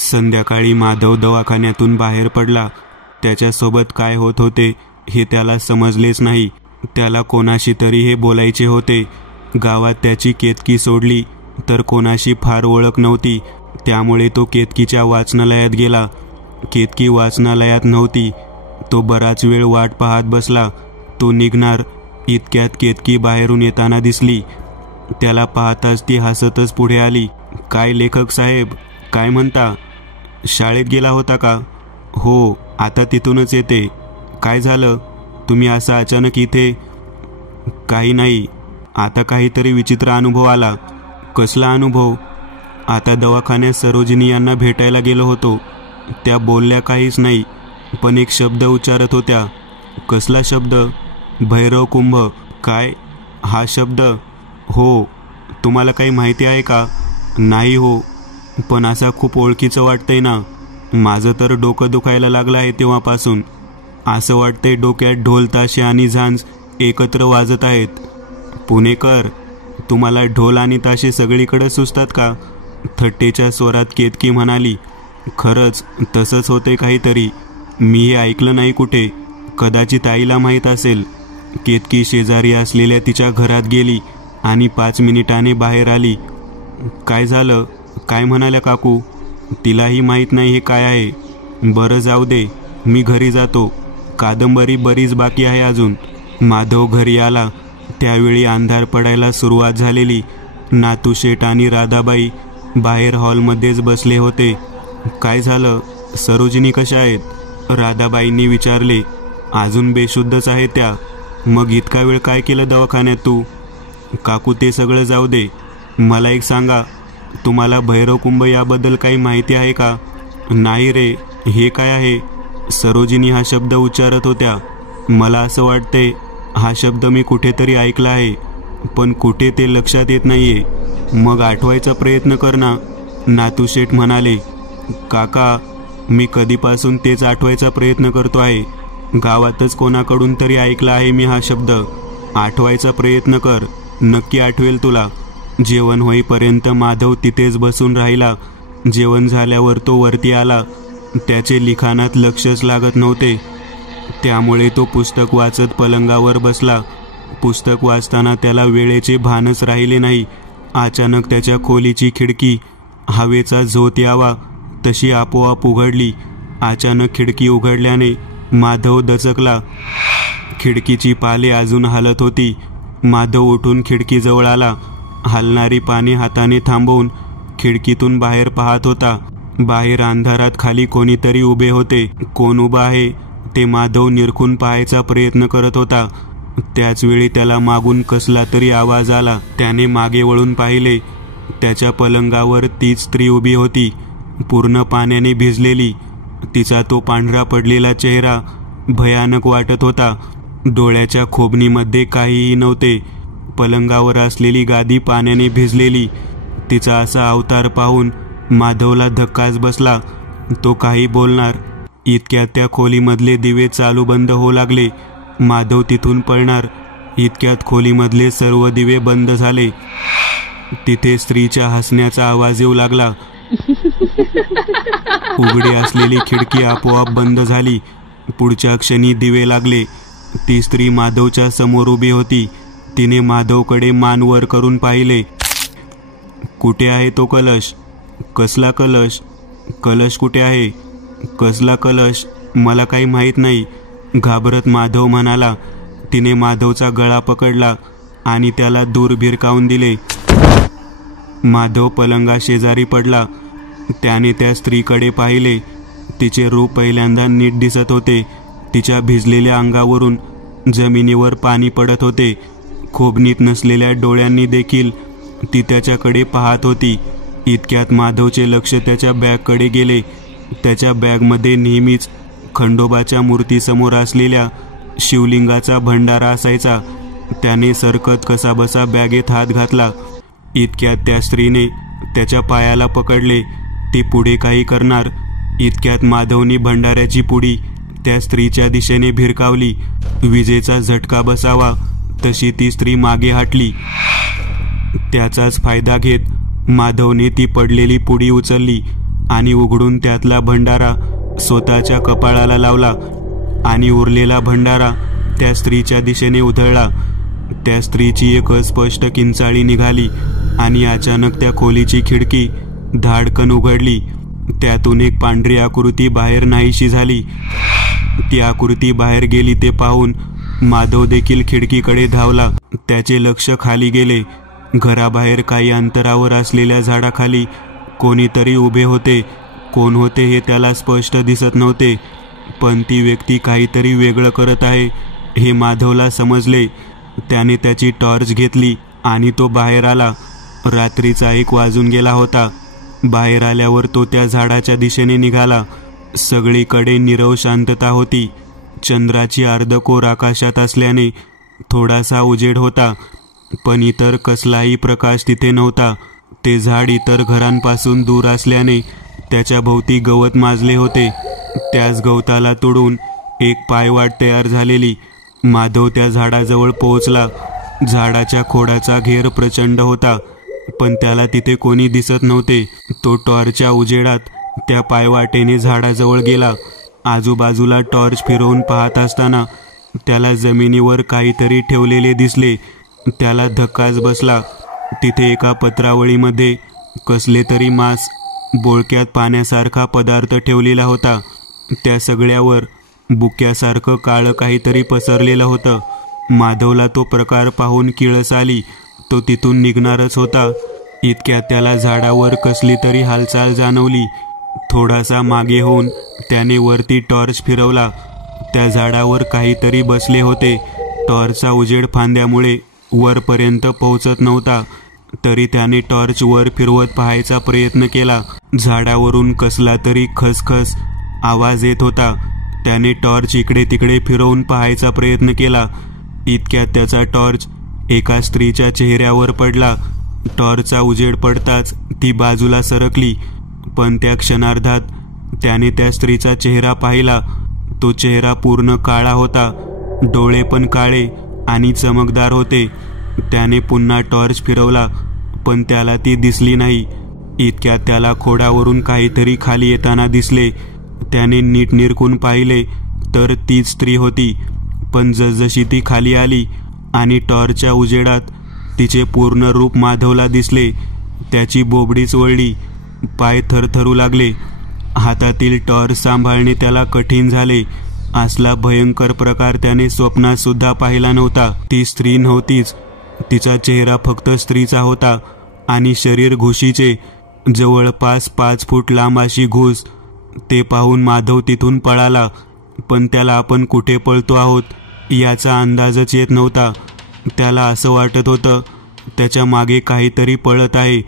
संध्याकाळी माधव दवाखान्यातून बाहेर पडला. त्याच्यासोबत काय होत होते हे त्याला समजलेच नाही. त्याला कोणाशी तरी हे बोलायचे होते. गावात त्याची केतकी सोडली तर कोणाशी फार ओळख नव्हती, त्यामुळे तो केतकीच्या वाचनालयात गेला. केतकी वाचनालयात नव्हती. तो बराच वेळ वाट पाहत बसला. तो निघणार इतक्यात केतकी बाहेरून येताना दिसली. त्याला पाहताच ती हसतच पुढे आली. काय लेखक साहेब, काय म्हणता? शाळेत गेला होता का? हो, आता तिथूनच येते. काय झालं, तुम्ही असा अचानक इथे? काही नाही, आता काहीतरी विचित्र अनुभव आला. कसला अनुभव? आता दवाखान्यात सरोजिनी यांना भेटायला गेलो होतो. त्या बोलल्या काहीच नाही, पण एक शब्द उच्चारत होत्या. कसला शब्द? भैरव कुंभ. काय? हा शब्द? हो. तुम्हाला काही माहिती आहे का? नाही हो, पण असा खूप ओळखीचं वाटतंय ना. माझं तर डोकं दुखायला लागलं आहे तेव्हापासून. असं वाटतंय डोक्यात ढोल ताशे आणि झांज एकत्र वाजत आहेत. पुणेकर, तुम्हाला ढोल आणि ताशे सगळीकडे सुचतात का? थट्टेच्या स्वरात केतकी म्हणाली. खरंच तसंच होते काहीतरी. मी हे ऐकलं नाही कुठे. कदाचित आईला माहीत असेल. केतकी शेजारी असलेल्या तिच्या घरात गेली आणि 5 मिनिटाने बाहेर आली. काय झालं? काय म्हणाल्या काकू? तिलाही माहीत नाही हे काय आहे. बरं जाऊ दे, मी घरी जातो. कादंबरी बरीच बाकी आहे अजून. माधव घरी आला त्यावेळी अंधार पडायला सुरुवात झालेली. नातू शेठ आणि राधाबाई बाहेर हॉलमध्येच बसले होते. काय झालं? सरोजिनी कशा आहेत? राधाबाईंनी विचारले. अजून बेशुद्धच आहे त्या. मग इतका वेळ काय केलं दवाखान्यात तू? काकू, ते सगळं जाऊ दे. मला एक सांगा, तुम्हाला भैरवकुंभ याबद्दल काही माहिती आहे का? नाही रे, हे काय आहे? सरोजिनी हा शब्द उच्चारत होत्या. मला असं वाटते हा शब्द मी कुठेतरी ऐकला आहे, पण कुठे ते लक्षात येत नाहीये. मग आठवायचा प्रयत्न कर ना, नातू शेठ म्हणाले. काका, मी कधीपासून तेच आठवायचा प्रयत्न करतो आहे. गावातच कोणाकडून तरी ऐकला आहे मी हा शब्द. आठवायचा प्रयत्न कर, नक्की आठवेल तुला. जेवण होईपर्यंत माधव तिथेच बसून राहिला. जेवण झाल्यावर तो वरती आला. त्याचे लिखाणात लक्षच लागत नव्हते, त्यामुळे तो पुस्तक वाचत पलंगावर बसला. पुस्तक वाचताना त्याला वेळेचे भानच राहिले नाही. अचानक त्याच्या खोलीची खिडकी हवेचा झोत यावा तशी आपोआप उघडली. अचानक खिडकी उघडल्याने माधव दचकला. खिडकीची पाले अजून हलत होती. माधव उठून खिडकीजवळ आला. हलणारी पाने हाताने थांबवून खिडकीतून बाहेर पाहत होता. बाहेर अंधारात खाली कोणीतरी उभे होते. कोण उभा आहे ते माधव निरखून पाहायचा प्रयत्न करत होता. त्याच वेळी त्याला मागून कसला तरी आवाज आला. त्याने मागे वळून पाहिले. त्याच्या पलंगावर तीच स्त्री उभी होती, पूर्ण पाण्याने भिजलेली. तिचा तो पांढरा पडलेला चेहरा भयानक वाटत होता. डोळ्याच्या खोबणीमध्ये काहीही नव्हते. पलंगावर असलेली गादी पाण्याने भिजलेली. तिचा असा अवतार पाहून माधवला धक्काच बसला. तो काही बोलणार इतक्यात त्या खोलीमधले दिवे चालू बंद होऊ लागले. माधव तिथून पळणार इतक्यात खोलीमधले सर्व दिवे बंद झाले. तिथे स्त्रीच्या हसण्याचा आवाज येऊ लागला. उघडी असलेली खिडकी आपोआप बंद झाली. पुढच्या क्षणी दिवे लागले. ती स्त्री माधवच्या समोर उभी होती. तिने माधवकडे मान वर करून पाहिले. कुठे आहे तो कलश? कसला कलश? कलश कुठे आहे? कसला कलश? मला काही माहीत नाही, घाबरत माधव म्हणाला. तिने माधवचा गळा पकडला आणि त्याला दूर भिरकावून दिले. माधव पलंगा शेजारी पडला. त्याने त्या स्त्रीकडे पाहिले. तिचे रूप पहिल्यांदा नीट दिसत होते. तिच्या भिजलेल्या अंगावरून जमिनीवर पाणी पडत होते. खोबणीत नसलेल्या डोळ्यांनी देखील ती त्याच्याकडे पाहत होती. इतक्यात माधवचे लक्ष त्याच्या बॅगकडे गेले. त्याच्या बॅगमध्ये नेहमीच खंडोबाच्या मूर्तीसमोर असलेल्या शिवलिंगाचा भंडारा असायचा. त्याने सरकत कसाबसा बॅगेत हात घातला. इतक्यात त्या स्त्रीने त्याच्या पायाला पकडले. ती पुढे काही करणार इतक्यात माधवने भंडाऱ्याची पुडी त्या स्त्रीच्या दिशेने भिरकावली. विजेचा झटका बसावा तशी ती स्त्री मागे हटली. त्याचाच फायदा घेत माधवने ती पडलेली पुडी उचलली आणि उघडून त्यातला भंडारा स्वतःच्या कपाळाला लावला आणि उरलेला भंडारा त्या स्त्रीच्या दिशेने उधळला. त्या स्त्रीची एक अस्पष्ट किंचाळी निघाली आणि अचानक त्या खोलीची खिडकी धाडकन उघडली. त्यातून एक पांढरी आकृती बाहेर नाहीशी झाली. ती आकृती बाहेर गेली ते पाहून माधव देखील खिडकीकडे धावला. त्याचे लक्ष खाली गेले. घराबाहेर काही अंतरावर असलेल्या झाडाखाली कोणीतरी उभे होते. कोण होते हे त्याला स्पष्ट दिसत नव्हते, पण ती व्यक्ती काहीतरी वेगळं करत आहे हे माधवला समजले. त्याने त्याची टॉर्च घेतली आणि तो बाहेर आला. रात्रीचा 1 वाजून गेला होता. बाहेर आल्यावर तो त्या झाडाच्या दिशेने निघाला. सगळीकडे नीरव शांतता होती. चंद्राची अर्धकोर आकाशात असल्याने थोडासा उजेड होता, पण इतर कसलाही प्रकाश तिथे नव्हता. ते झाड इतर घरांपासून दूर असल्याने त्याच्या भोवती गवत माजले होते. त्याच गवताला तुडून एक पायवाट तयार झालेली. माधव त्या झाडाजवळ पोहोचला. झाडाच्या खोडाचा घेर प्रचंड होता, पण त्याला तिथे कोणी दिसत नव्हते. तो टॉर्चच्या उजेडात त्या पायवाटेने झाडाजवळ गेला. आजूबाजूला टॉर्च फिरवून पाहत असताना त्याला जमिनीवर काहीतरी ठेवलेले दिसले. त्याला धक्काच बसला. तिथे एका पत्रावळीमध्ये कसले तरी मांस, बोळक्यात पाण्यासारखा पदार्थ ठेवलेला होता. त्या सगळ्यावर बुक्यासारखं काळं काहीतरी पसरलेलं होतं. माधवला तो प्रकार पाहून किळस आली. तो तिथून निघणारच होता. इतक्यात त्याला झाडावर कसली तरी हालचाल जाणवली. थोडासा मागे होऊन त्याने वरती टॉर्च फिरवला. त्या झाडावर काहीतरी बसले होते. टॉर्चचा उजेड फांद्यामुळे वरपर्यंत पोहोचत नव्हता, तरी त्याने टॉर्च वर फिरवत पाहायचा प्रयत्न केला. झाडावरून कसला तरी खसखस आवाज येत होता. त्याने टॉर्च इकडे तिकडे फिरवून पाहायचा प्रयत्न केला. इतक्यात त्याचा टॉर्च एका स्त्रीच्या चेहऱ्यावर पडला. टॉर्चचा उजेड पडताच ती बाजूला सरकली, पण त्या क्षणार्धात त्याने त्या स्त्रीचा चेहरा पाहिला. तो चेहरा पूर्ण काळा होता. डोळे पण काळे आणि चमकदार होते. त्याने पुन्हा टॉर्च फिरवला, पण त्याला ती दिसली नाही. इतक्यात त्याला खोडावरून काहीतरी खाली येताना दिसले. त्याने नीट निरखून पाहिले तर तीच स्त्री होती, पण जसजशी ती खाली आली आणि टॉर्चच्या उजेडात तिचे पूर्ण रूप माधवला दिसले. त्याची बोबडीच वळली. पाय थरथरू लागले. हातातील टॉर्च सांभाळणे त्याला कठीण झाले. असला भयंकर प्रकार त्याने स्वप्नात सुद्धा पाहिला नव्हता. ती स्त्री नव्हतीच. तिचा चेहरा फक्त स्त्रीचा होता आणि शरीर घुशीचे, जवळपास 5 फूट लांब अशी घुस. ते पाहून माधव तिथून पळाला, पण त्याला आपण कुठे पळतो आहोत याचा अंदाजच येत नव्हता. त्याला असं वाटत होतं त्याच्या मागे काहीतरी पळत आहे,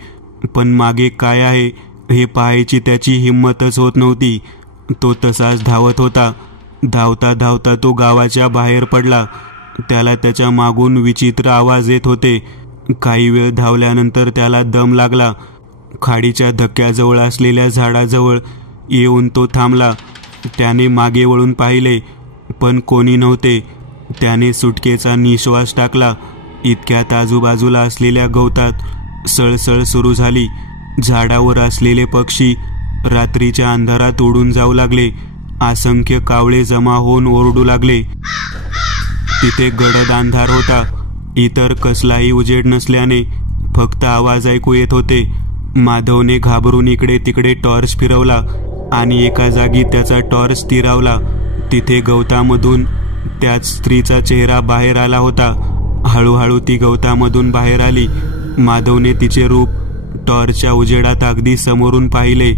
पण मागे काय आहे हे पाहायची त्याची हिंमतच होत नव्हती. तो तसाच धावत होता. धावता धावता तो गावाच्या बाहेर पडला. त्याला त्याच्या मागून विचित्र आवाज येत होते. काही वेळ धावल्यानंतर त्याला दम लागला. खाडीच्या धक्क्याजवळ असलेल्या झाडाजवळ येऊन तो थांबला. त्याने मागे वळून पाहिले, पण कोणी नव्हते. त्याने सुटकेचा निश्वास टाकला. इतक्यात आजूबाजूला असलेल्या गवतात सळसळ सुरू झाली. झाडावर असलेले पक्षी रात्रीच्या अंधारात उडून जाऊ लागले. असंख्य कावळे जमा होऊन ओरडू लागले. तिथे गडद अंधार होता. इतर कसलाही उजेड नसल्याने फक्त आवाज ऐकू येत होते. माधवने घाबरून इकडे तिकडे टॉर्च फिरवला आणि एका जागी त्याचा टॉर्च स्थिरावला. तिथे गवतामधून त्याच स्त्रीचा चेहरा बाहेर आला होता. हळूहळू ती गवतामधून बाहेर आली. माधवने तिचे रूप टॉर्चच्या उजेडात अगदी समोरून पाहिले.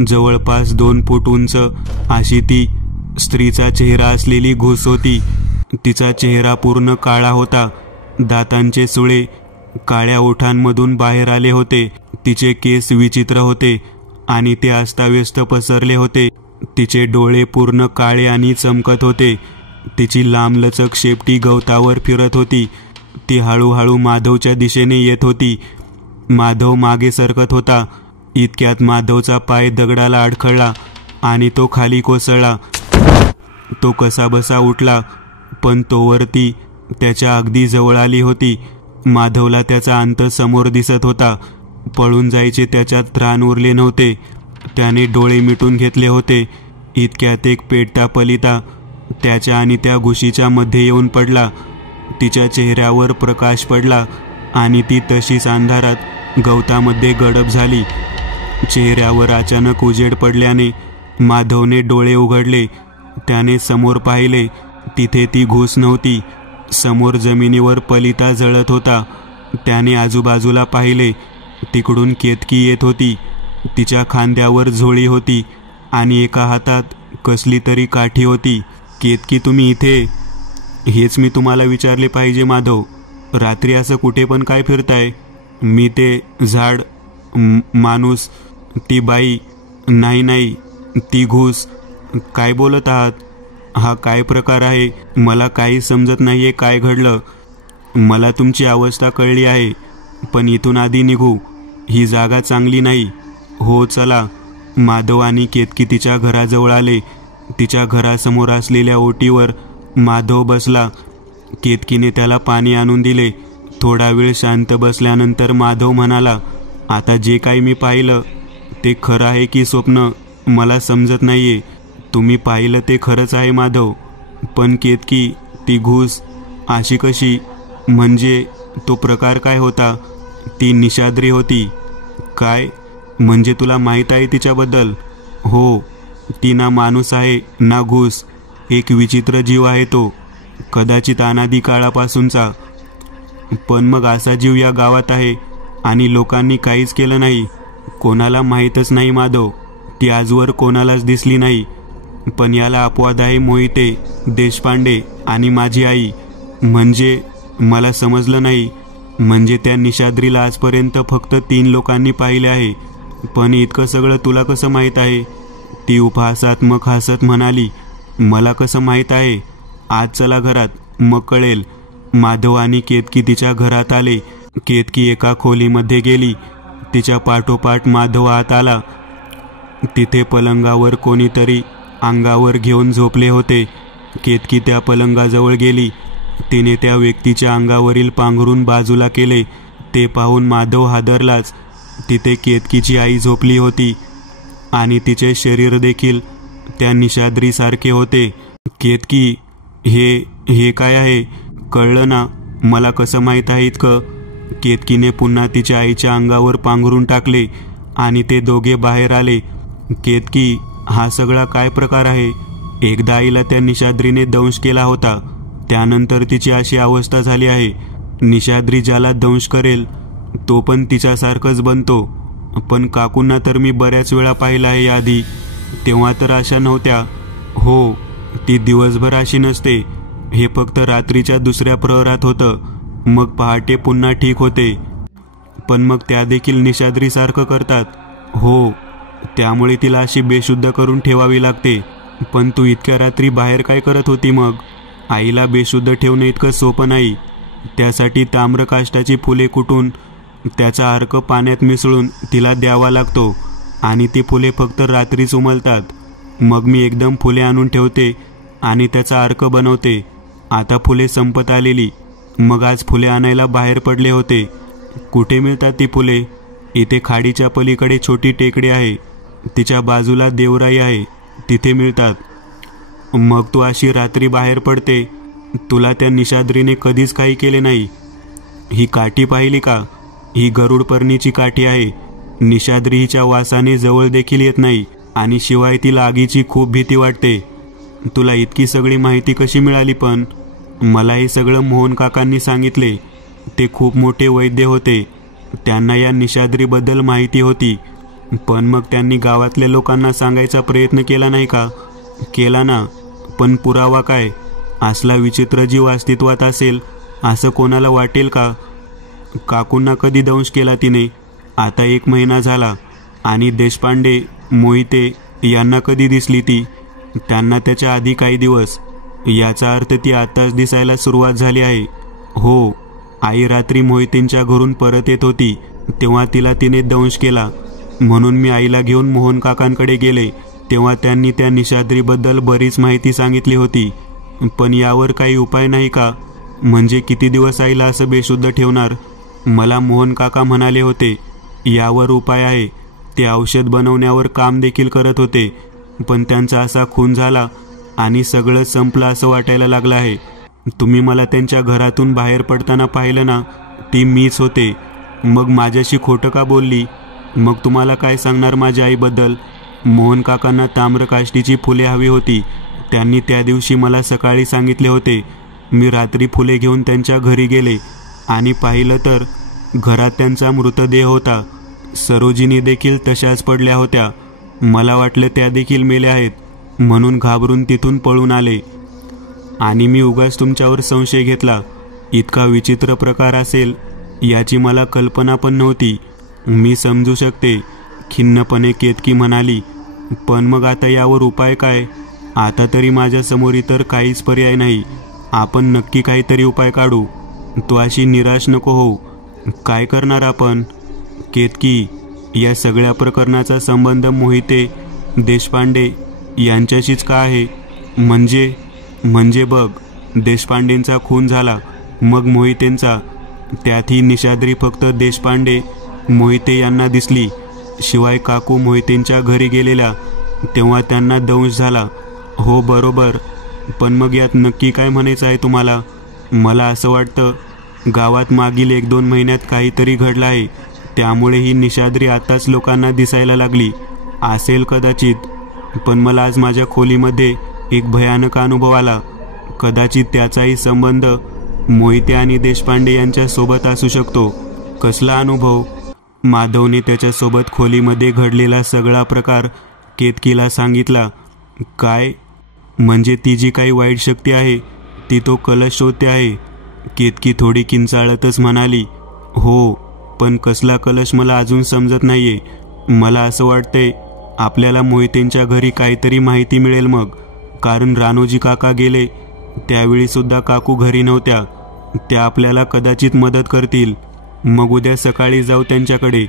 जवळपास 2 फूट उंच अशी ती स्त्रीचा चेहरा असलेली घुस होती. तिचा चेहरा पूर्ण काळा होता. दातांचे सुळे काळ्या ओठांमधून बाहेर आले होते. तिचे केस विचित्र होते आणि ते अस्ताव्यस्त पसरले होते. तिचे डोळे पूर्ण काळे आणि चमकत होते. तिची लांबलचक शेपटी गवतावर फिरत होती. ती हळूहळू माधवच्या दिशेने येत होती. माधव मागे सरकत होता. इतक्यात माधवचा पाय दगडाला अडखळला आणि तो खाली कोसळला. तो कसाबसा उठला, पण तोवर ती त्याच्या अगदी जवळ आली होती. माधवला त्याचा अंत समोर दिसत होता. पळून जायचे त्याच्यात त्राण उरले नव्हते. त्याने डोळे मिटून घेतले होते. इतक्यात एक पेटता पलिता त्याच्या आणि त्या घुशीच्या मध्ये येऊन पडला. तिच्या चेहऱ्यावर प्रकाश पडला आणि ती तशीच अंधारात गवतामध्ये गडप झाली. चेहऱ्यावर अचानक उजेड पडल्याने माधवने डोळे उघडले. त्याने समोर पाहिले. तिथे ती घुस नव्हती. समोर जमिनीवर पलिता जळत होता. त्याने आजूबाजूला पाहिले. तिकडून केतकी येत होती. तिच्या खांद्यावर झोळी होती आणि एका हातात कसली तरी काठी होती. केतकी, तुम्ही इथे? हेच मी तुम्हाला विचारले पाहिजे माधव. रात्री असं कुठे पण काय फिरताय? मी ते झाड, माणूस, ती बाई, नाही ती घुस, काय बोलत आहात? हा काय प्रकार आहे? मला काही समजत नाहीये काय घडलं. मला तुमची अवस्था कळली आहे, पण इथून आधी निघू. ही जागा चांगली नाही. हो चला. माधव आणि केतकी तिच्या घराजवळ आले. तिच्या घरासमोर असलेल्या ओटीवर माधव बसला. केतकीने त्याला पाणी आणून दिले. थोडा वेळ शांत बसल्यानंतर माधव म्हणाला, आता जे काही मी पाहिलं ते खरं आहे की स्वप्न मला समजत नाहीये. तुम्ही पाहिलं ते खरंच आहे माधव, पण केतकी, ती घुस अशी कशी? म्हणजे तो प्रकार काय होता? ती निशाद्री होती. काय? म्हणजे तुला माहीत आहे तिच्याबद्दल? हो. ती ना माणूस आहे ना घुस. एक विचित्र जीव आहे तो, कदाचित अनादी काळापासूनचा. पण मग असा जीव या गावात आहे आणि लोकांनी काहीच केलं नाही. कोणाला माहीतच नाही माधव. ती आजवर कोणालाच दिसली नाही. पण याला अपवाद आहे मोहिते, देशपांडे आणि माझी आई. म्हणजे मला समजलं नाही. म्हणजे त्या निशाद्रीला आजपर्यंत फक्त 3 लोकांनी पाहिले आहे. पण इतकं सगळं तुला कसं माहीत आहे? ती उपहासात्मक हसत म्हणाली, मला कसं माहीत आहे? आज चला घरात, मग कळेल. माधव आणि केतकी तिच्या घरात आले. केतकी एका खोलीमध्ये गेली. तिच्या पाठोपाठ माधव आत आला. तिथे पलंगावर कोणीतरी अंगावर घेऊन झोपले होते. केतकी त्या पलंगाजवळ गेली. तिने त्या व्यक्तीच्या अंगावरील पांघरून बाजूला केले. ते पाहून माधव हादरलाच. तिथे केतकीची आई झोपली होती आणि तिचे शरीर देखील त्या निशाद्रीसारखे होते. केतकी, हे काय आहे? कळलं ना? मला कसं माहीत आहे इतकं? केतकीने पुन्हा तिच्या आईच्या अंगावर पांघरून टाकले आणि ते दोघे बाहेर आले. केतकी, हा सगळा काय प्रकार आहे? एकदा आईला त्या निशाद्रीने दंश केला होता. त्यानंतर तिची अशी अवस्था झाली आहे. निशाद्री ज्याला दंश करेल तो पण तिच्यासारखंच बनतो. पण काकूंना तर मी बऱ्याच वेळा पाहिलं आहे याआधी. तेव्हा तर अशा नव्हत्या. हो, ती दिवसभर अशी नसते. हे फक्त रात्रीच्या दुसऱ्या प्रहरात होतं. मग पहाटे पुन्हा ठीक होते. पण मग त्या देखील निशाद्रीसारखं करतात. हो, त्यामुळे तिला अशी बेशुद्ध करून ठेवावी लागते. पण तू इतक्या रात्री बाहेर काय करत होती मग? आईला बेशुद्ध ठेवणं इतकं सोपं नाही. त्यासाठी ताम्रकाष्टाची फुले कुटून त्याचा अर्क पाण्यात मिसळून तिला द्यावा लागतो आणि ती फुले फक्त रात्रीच उमलतात. मग मी एकदम फुले आणून ठेवते आणि त्याचा अर्क बनवते. आता फुले संपत आलेली. मग आज फुले आणायला बाहेर पडले होते. कुठे मिळतात ती फुले? इथे खाडीच्या पलीकडे छोटी टेकडी आहे. तिच्या बाजूला देवराई आहे. तिथे मिळतात. मग तू अशी रात्री बाहेर पडते. तुला त्या निशाद्रीने कधीच काही केले नाही. ही काठी पाहिली का? ही गरुडपर्णीची काठी आहे. निशाद्री हिच्या वासाने जवळ देखील येत नाही आणि शिवाय तिला आगीची खूप भीती वाटते. तुला इतकी सगळी माहिती कशी मिळाली? पण मला हे सगळं मोहन काकांनी सांगितले. ते खूप मोठे वैद्य होते. त्यांना या निशाद्रीबद्दल माहिती होती. पण मग त्यांनी गावातल्या लोकांना सांगायचा प्रयत्न केला नाही का? केला ना. पण पुरावा काय? असला विचित्र जीव अस्तित्वात असेल असं कोणाला वाटेल का? काकूंना कधी दंश केला तिने? आता 1 महिना झाला. आणि देशपांडे, मोहिते यांना कधी दिसली ती? त्यांना त्याच्या आधी काही दिवस. याचा अर्थ ती आताच दिसायला सुरुवात झाली आहे. हो, आई रात्री मोहितेंच्या घरून परत येत होती तेव्हा तिने दंश केला. म्हणून मी आईला घेऊन मोहन काकांकडे गेले. तेव्हा त्यांनी त्या निशाद्रीबद्दल बरीच माहिती सांगितली होती. पण यावर काही उपाय नाही का? म्हणजे किती दिवस आईला असं बेशुद्ध ठेवणार? मला मोहन काका म्हणाले होते यावर उपाय आहे. ते औषध बनवण्यावर काम देखील करत होते, पण त्यांचा असा खून झाला आणि सगळं संपलं असं वाटायला लागलं आहे. तुम्ही मला त्यांच्या घरातून बाहेर पडताना पाहिलं ना, ती मीच होते. मग माझ्याशी खोटं का बोलली? मग तुम्हाला काय सांगणार माझ्या आईबद्दल? मोहन काकांना ताम्रकाष्टीची फुले हवी होती. त्यांनी त्या दिवशी मला सकाळी सांगितले होते. मी रात्री फुले घेऊन त्यांच्या घरी गेले आणि पाहिलं तर घरात त्यांचा मृतदेह होता. सरोजिनी देखील तशाच पडल्या होत्या. मला वाटलं त्या देखील मेल्या आहेत, म्हणून घाबरून तिथून पळून आले आणि मी उगाच तुमच्यावर संशय घेतला. इतका विचित्र प्रकार असेल याची मला कल्पना पण नव्हती. मी समजू शकते, खिन्नपणे केतकी म्हणाली. पण मग आता यावर उपाय काय? आता तरी माझ्यासमोर इतर काहीच पर्याय नाही. आपण नक्की काहीतरी उपाय काढू. तू अशी निराश नको होऊ. काय करणार आपण? केतकी, या सगळ्या प्रकरणाचा संबंध मोहिते देशपांडे यांच्याशीच का आहे? म्हणजे बघ, देशपांडेंचा खून झाला, मग मोहितेंचा. त्यातही निशाद्री फक्त देशपांडे मोहिते यांना दिसली. शिवाय काकू मोहितेंच्या घरी गेलेल्या तेव्हा त्यांना दंश झाला. हो बरोबर, पण मग यात नक्की काय म्हणायचं आहे तुम्हाला? मला असं वाटतं गावात मागील 1-2 महिन्यात काहीतरी घडलं आहे, त्यामुळे ही निशाद्री आताच लोकांना दिसायला लागली असेल कदाचित. पण मला आज माझ्या खोलीमध्ये एक भयानक अनुभव आला. कदाचित त्याचाही संबंध मोहिते आणि देशपांडे यांच्या सोबत असू शकतो. कसला अनुभव? माधवने त्याच्यासोबत खोलीमध्ये घडलेला सगळा प्रकार केतकीला सांगितला. काय? म्हणजे ती जी काही वाईट शक्ती आहे ती तो कलश शोधते आहे? केतकी थोडी किंचाळतच म्हणाली. हो, पण कसला कलश मला अजून समजत नाहीये. मला असं वाटतंय आपल्याला मोहितेंच्या घरी काहीतरी माहिती मिळेल मग, कारण रानोजी काका गेले त्यावेळी सुद्धा काकू घरी नव्हत्या. त्या आपल्याला कदाचित मदत करतील. मग उद्या सकाळी जाऊ त्यांच्याकडे.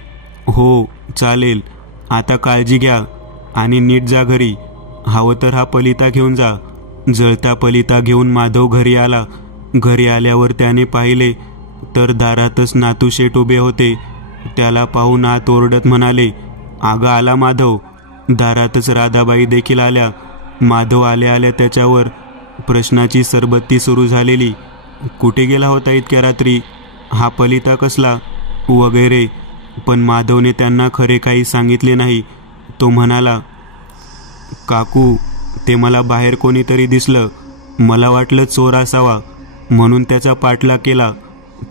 हो चालेल. आता काळजी घ्या आणि नीट जा घरी. हवं तर हा पलिता घेऊन जा. जळता पलिता घेऊन माधव घरी आला. घरी आल्यावर त्याने पाहिले तर दारातच नातूशेठ उभे होते. त्याला पाहून आत ओरडत म्हणाले, अगं आला माधव. दारातच राधाबाई देखील आल्या. माधव आल्या आल्या त्याच्यावर प्रश्नाची सरबत्ती सुरू झालेली. कुठे गेला होता इतक्या रात्री? हा पलिता कसला? वगैरे. पण माधवने त्यांना खरे काही सांगितले नाही. तो म्हणाला, काकू, ते मला बाहेर कोणीतरी दिसलं. मला वाटलं चोर असावा म्हणून त्याचा पाठलाग केला,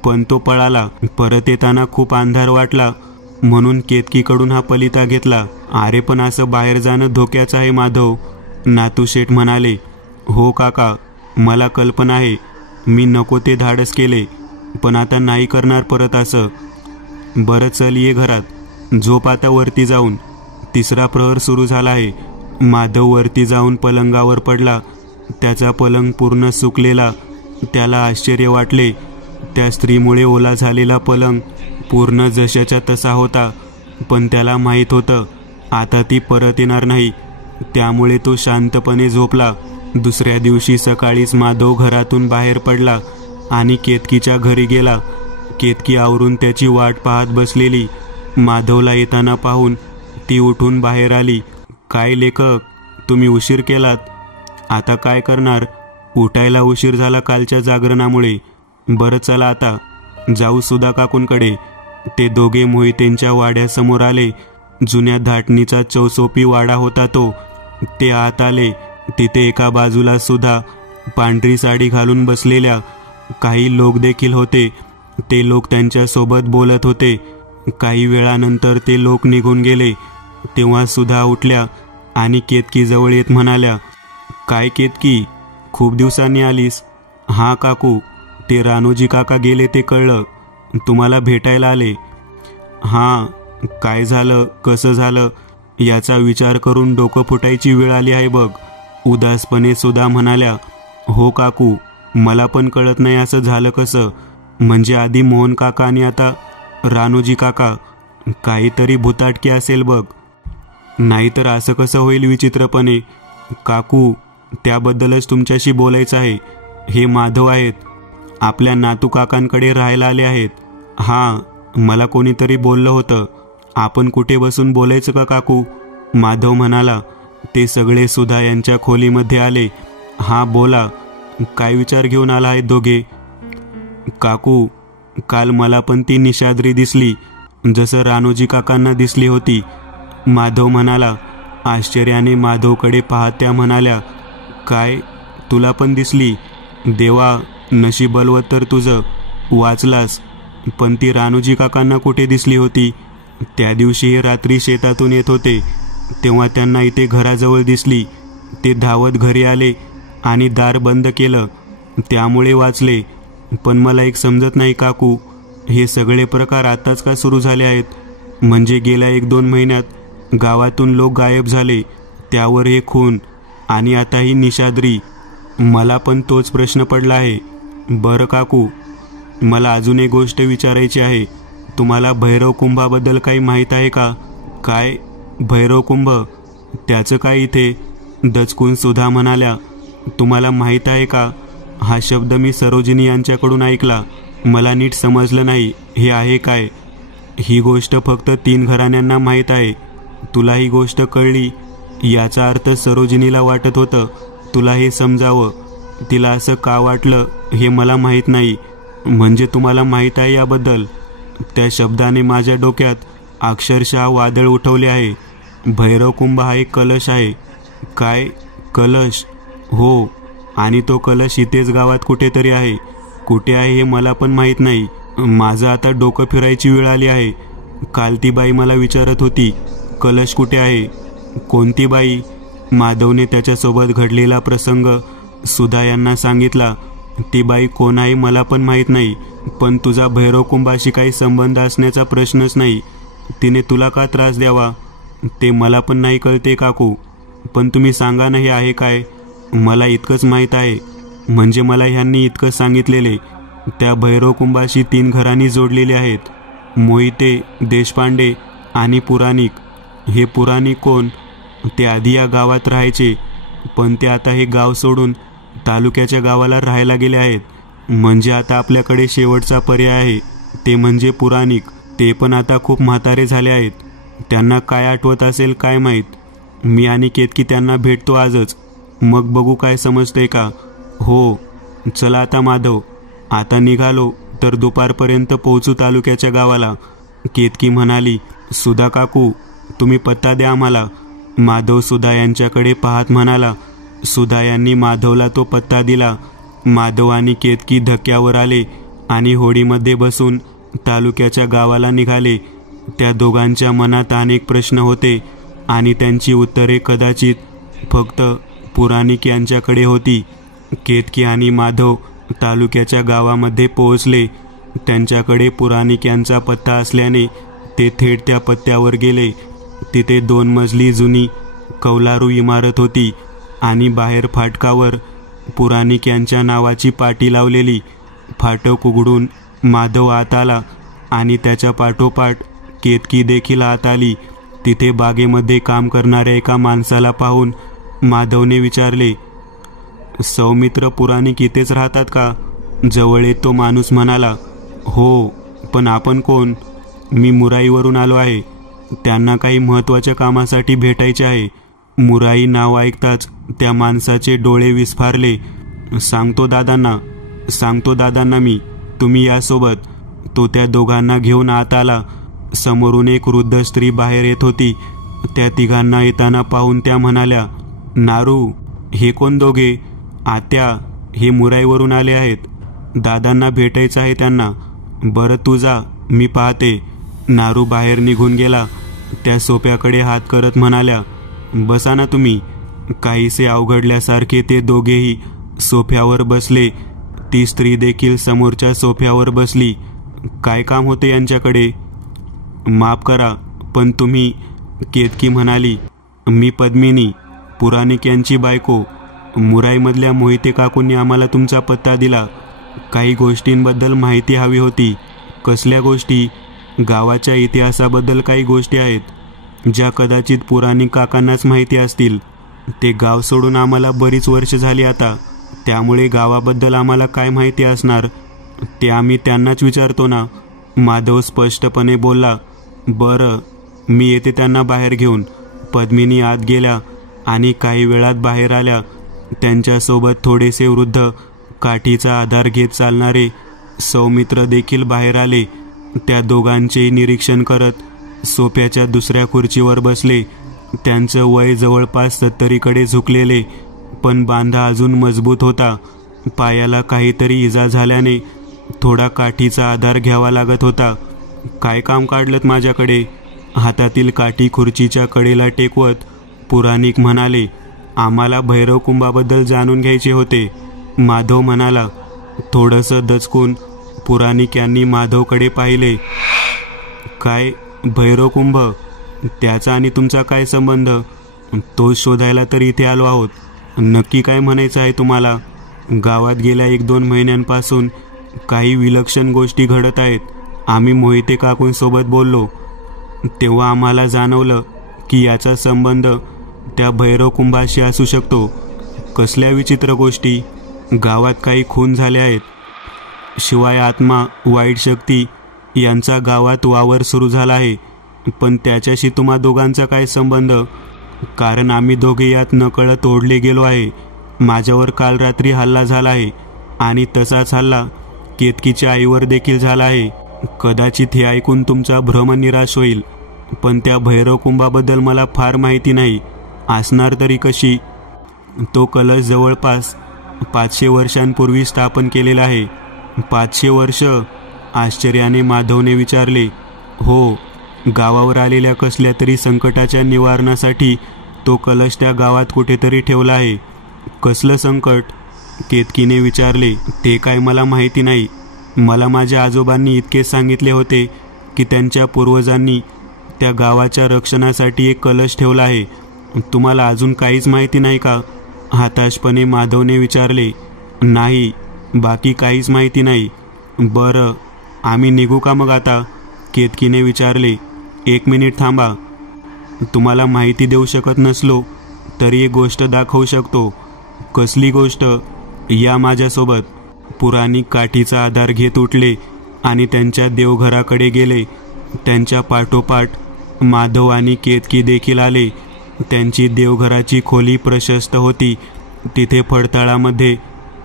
पण तो पळाला. परत येताना खूप अंधार वाटला म्हणून केतकीकडून हा पलिता घेतला. अरे पण असं बाहेर जाणं धोक्याचं आहे माधव, नातूशेठ म्हणाले. हो काका, मला कल्पना आहे. मी नको ते धाडस केले, पण आता नाही करणार परत असं. बरं चल, ये घरात. झोप आता वरती जाऊन. 3रा प्रहर सुरू झाला आहे. माधव वरती जाऊन पलंगावर पडला. त्याचा पलंग पूर्ण सुकलेला. त्याला आश्चर्य वाटले. त्या स्त्रीमुळे ओला झालेला पलंग पूर्ण जशाच्या तसा होता, पण त्याला माहीत होतं आता ती परत येणार नाही. त्यामुळे तो शांतपणे झोपला. दुसऱ्या दिवशी सकाळीच माधव घरातून बाहेर पडला आणि केतकीच्या घरी गेला. केतकी आवरून त्याची वाट पाहत बसलेली. माधवला येताना पाहून ती उठून बाहेर आली. काय लेखक, तुम्ही उशीर केलात. आता काय करणार? उठायला उशीर झाला कालच्या जागरणामुळे. बरं चला आता जाऊ सुधा काकूंकडे. ते दोघे मोहितेंच्या वाड्यासमोर आले. जुन्या धाटणीचा चौसोपी वाडा होता तो. ते आत आले. तिथे एका बाजूला सुधा पांढरी साडी घालून बसलेल्या. काही लोक देखील होते. ते लोक त्यांच्यासोबत बोलत होते. काही वेळानंतर ते लोक निघून गेले. तेव्हा सुधा उठल्या आणि केतकीजवळ येत म्हणाल्या, काय केतकी, खूप दिवसांनी आलीस? हां काकू, ते रानोजी काका गेले ते कळलं. तुम्हाला भेटायला आले. हां, काय झालं, कसं झालं याचा विचार करून डोकं फुटायची वेळ आली आहे बघ, उदासपणे सुधा म्हणाल्या. हो काकू, मला पण कळत नाही असं झालं कसं. म्हणजे आधी मोहन काका आणि आता रानोजी काका. काहीतरी भुताटकी असेल बघ. नाहीतर असं कसं होईल विचित्रपणे. काकू, त्याबद्दलच तुमच्याशी बोलायचं आहे. हे माधव आहेत. आपल्या नातू काकांकडे राहायला आले आहेत. हां, मला कोणीतरी बोललं होतं. आपण कुठे बसून बोलायचं का काकू? माधव म्हणाला. ते सगळे सुधा यांच्या खोलीमध्ये आले. हा बोला, काय विचार घेऊन आला आहेत दोघे? काकू, काल मला पण ती निशाद्री दिसली, जसं रानोजी काकांना दिसली होती. माधव म्हणाला. आश्चर्याने माधवकडे पाहत त्या म्हणाल्या, काय, तुला पण दिसली? देवा, नशीब बलवत तर तुझं, वाचलास. पण ती रानोजी काकांना कुठे दिसली होती? त्या दिवशी रात्री शेतातून येत होते, तेव्हा त्यांना इथे घराजवळ दिसली. ते धावत घरी आले आणि दार बंद केलं, त्यामुळे वाचले. पण मला एक समजत नाही काकू, हे सगळे प्रकार आताच का सुरू झाले आहेत? म्हणजे गेल्या 1-2 महिन्यात गावातून लोक गायब झाले, त्यावर हे खून, आणि आता ही निशाद्री. मला पण तोच प्रश्न पडला आहे. बरं काकू, मला अजून एक गोष्ट विचारायची आहे. तुम्हाला भैरव कुंभाबद्दल काही माहीत आहे का? काय, भैरव कुंभ? त्याचं काय इथे? दचकून सुधा म्हणाल्या. तुम्हाला माहीत आहे का? हा शब्द मी सरोजिनी यांच्याकडून ऐकला. मला नीट समजलं नाही, हे आहे काय? ही गोष्ट फक्त 3 घराण्यांना माहीत आहे. तुला ही गोष्ट कळली, याचा अर्थ सरोजिनीला वाटत होतं तुला हे समजावं. तिला असं का वाटलं हे मला माहीत नाही. म्हणजे तुम्हाला माहीत आहे याबद्दल? त्या शब्दाने माझ्या डोक्यात अक्षरशः वादळ उठवले आहे. भैरव कुंभ हा एक कलश आहे. काय, कलश? हो, आणि तो कलश इथेच गावात कुठेतरी आहे. कुठे आहे हे मला पण माहीत नाही. माझं आता डोकं फिरायची वेळ आली आहे. काल ती बाई मला विचारत होती, कलश कुठे आहे? कोणती बाई? माधवने त्याच्यासोबत घडलेला प्रसंग सुधा यांना सांगितला. ती बाई कोण आहे मला पण माहीत नाही, पण तुझा भैरव कुंभाशी काही संबंध असण्याचा प्रश्नच नाही. तिने तुला का त्रास द्यावा ते मला पण नाही कळते काकू. पण तुम्ही सांगा ना, हे आहे काय? मला इतकंच माहीत आहे, म्हणजे मला ह्यांनी इतकं सांगितलेले. त्या भैरव कुंभाशी 3 घरांनी जोडलेली आहेत, मोहिते, देशपांडे आणि पुराणिक. हे पुराणिक कोण? ते आधी या गावात राहायचे, पण ते आता हे गाव सोडून तालुक्याच्या गावाला राहायला गेले आहेत. म्हणजे आता आपल्याकडे शेवटचा पर्याय आहे, ते म्हणजे पुराणिक. ते पण आता खूप म्हातारे झाले आहेत. त्यांना काय आठवत असेल काय माहीत. मी आणि केतकी त्यांना भेटतो आजच, मग बघू काय समजतंय का. हो, चला आता माधव, आता निघालो तर दुपारपर्यंत पोहोचू तालुक्याच्या गावाला. केतकी म्हणाली. सुधा काकू, तुम्ही पत्ता द्या आम्हाला. माधव सुधा यांच्याकडे पाहत म्हणाला. सुधा यांनी माधवला तो पत्ता दिला. माधव आणि केतकी धक्क्यावर आले आणि होडीमध्ये बसून तालुक्याच्या गावाला निघाले. त्या दोघांच्या मनात अनेक प्रश्न होते आणि त्यांची उत्तरे कदाचित फक्त पुराणिक यांच्याकडे होती. केतकी आणि माधव तालुक्याच्या गावामध्ये पोहोचले. त्यांच्याकडे पुराणिक यांचा पत्ता असल्याने ते थेट त्या पत्त्यावर गेले. तिथे 2 मजली जुनी कौलारू इमारत होती आणि बाहेर फाटकावर पुराणिक यांच्या नावाची पाटी लावलेली. फाटक उघडून माधव आत आला आणि त्याच्या पाठोपाठ केतकी देखील आत आली. तिथे बागेमध्ये काम करणाऱ्या एका माणसाला पाहून माधवने विचारले, सौमित्र पुराणिक इथेच राहतात का? जवळ येत तो माणूस म्हणाला, हो, पण आपण कोण? मी मुराईवरून आलो आहे. त्यांना काही महत्त्वाच्या कामासाठी भेटायचे आहे. मुराई नाव ऐकताच त्या माणसाचे डोळे विस्फारले. सांगतो दादांना मी, तुम्ही यासोबत. तो त्या दोघांना घेऊन आत आला. समोरून एक वृद्ध स्त्री बाहेर येत होती. त्या तिघांना येताना पाहून त्या म्हणाल्या, नारू, हे कोण दोघे? आत्या, हे मुराईवरून आले आहेत. दादांना भेटायचं आहे त्यांना. बरं तू जा, मी पाहते. नारू बाहेर निघून गेला. त्या सोप्याकडे हात करत म्हणाल्या, बसा ना तुम्ही. काहीसे अवघडल्यासारखे ते दोघेही सोफ्यावर बसले. ती स्त्री देखील समोरच्या सोफ्यावर बसली. काय काम होते यांच्याकडे? माफ करा, पण तुम्ही? केतकी म्हणाली. मी पद्मिनी, पुराणिक यांची बायको. मुराईमधल्या मोहिते काकूंनी आम्हाला तुमचा पत्ता दिला. काही गोष्टींबद्दल माहिती हवी होती. कसल्या गोष्टी? गावाच्या इतिहासाबद्दल काही गोष्टी आहेत, ज्या कदाचित पुराणिक काकांनाच माहिती असतील. ते गाव सोडून आम्हाला बरीच वर्ष झाली आता, त्यामुळे गावाबद्दल आम्हाला काय माहिती असणार ते आम्ही त्यांनाच विचारतो ना. माधव स्पष्टपणे बोलला. बरं, मी येते त्यांना बाहेर घेऊन. पद्मिनी आत गेल्या आणि काही वेळात बाहेर आल्या. त्यांच्यासोबत थोडेसे वृद्ध, काठीचा आधार घेत चालणारे सौमित्र देखील बाहेर आले. त्या दोघांचे निरीक्षण करत सोफ्याच्या दुसऱ्या खुर्चीवर बसले. त्यांचं वय जवळपास 70कडे झुकलेले, पण बांधा अजून मजबूत होता. पायाला काहीतरी इजा झाल्याने थोडा काठीचा आधार घ्यावा लागत होता. काय काम काढलत माझ्याकडे? हातातील काठी खुर्चीच्या कडेला टेकवत पुराणिक म्हणाले. आम्हाला भैरव कुंभाबद्दल जाणून घ्यायचे होते, माधव म्हणाला. थोडंसं दचकून पुराणिक यांनी माधवकडे पाहिले. काय भैरव कुंभ? त्याचा आणि तुमचा काय संबंध? तो शोधायला तर इथे आलो आहोत. नक्की काय म्हणायचं आहे तुम्हाला? गावात गेल्या 1-2 महिन्यांपासून काही विलक्षण गोष्टी घडत आहेत. आम्ही मोहिते काकूंसोबत बोललो तेव्हा आम्हाला जाणवलं की याचा संबंध त्या भैरव कुंभाशी असू शकतो. कसल्या विचित्र गोष्टी? गावात काही खून झाले आहेत. शिवाय आत्मा, वाईट शक्ती यांचा गावात वावर सुरू झाला आहे. पण त्याच्याशी तुम्हा दोघांचा काय संबंध? कारण आम्ही दोघे यात नकळत ओढले गेलो आहे. माझ्यावर काल रात्री हल्ला झाला आहे आणि तसाच हल्ला केतकीच्या आईवर देखील झाला आहे. कदाचित हे ऐकून तुमचा भ्रम निराश होईल, पण त्या भैरव कुंभाबद्दल मला फार माहिती नाही. असणार तरी कशी? तो कलश जवळपास 500 वर्षांपूर्वी स्थापन केलेला आहे. 500 वर्ष? आश्चर्याने माधवने विचारले. हो, गावावर आलेल्या कसल्या तरी संकटाच्या निवारणासाठी तो कलश त्या गावात कुठेतरी ठेवला आहे. कसलं संकट? केतकीने विचारले. ते काय मला माहिती नाही. मला माझ्या आजोबांनी इतके सांगितले होते की त्यांच्या पूर्वजांनी त्या गावाच्या रक्षणासाठी एक कलश ठेवला आहे. तुम्हाला अजून काहीच माहिती नाही का? हताशपणे माधवने विचारले. नाही, बाकी काहीच माहिती नाही. बरं, आम्ही निघू का मग आता? केतकीने विचारले. 1 मिनिट थांबा. तुम्हाला माहिती देऊ शकत नसलो तरी एक गोष्ट दाखवू शकतो. कसली गोष्ट? या माझ्यासोबत. पुराणिक काठीचा आधार घेत उठले आणि त्यांच्या देवघराकडे गेले. त्यांच्या पाठोपाठ माधव आणि केतकी देखील आले. त्यांची देवघराची खोली प्रशस्त होती. तिथे फडताळामध्ये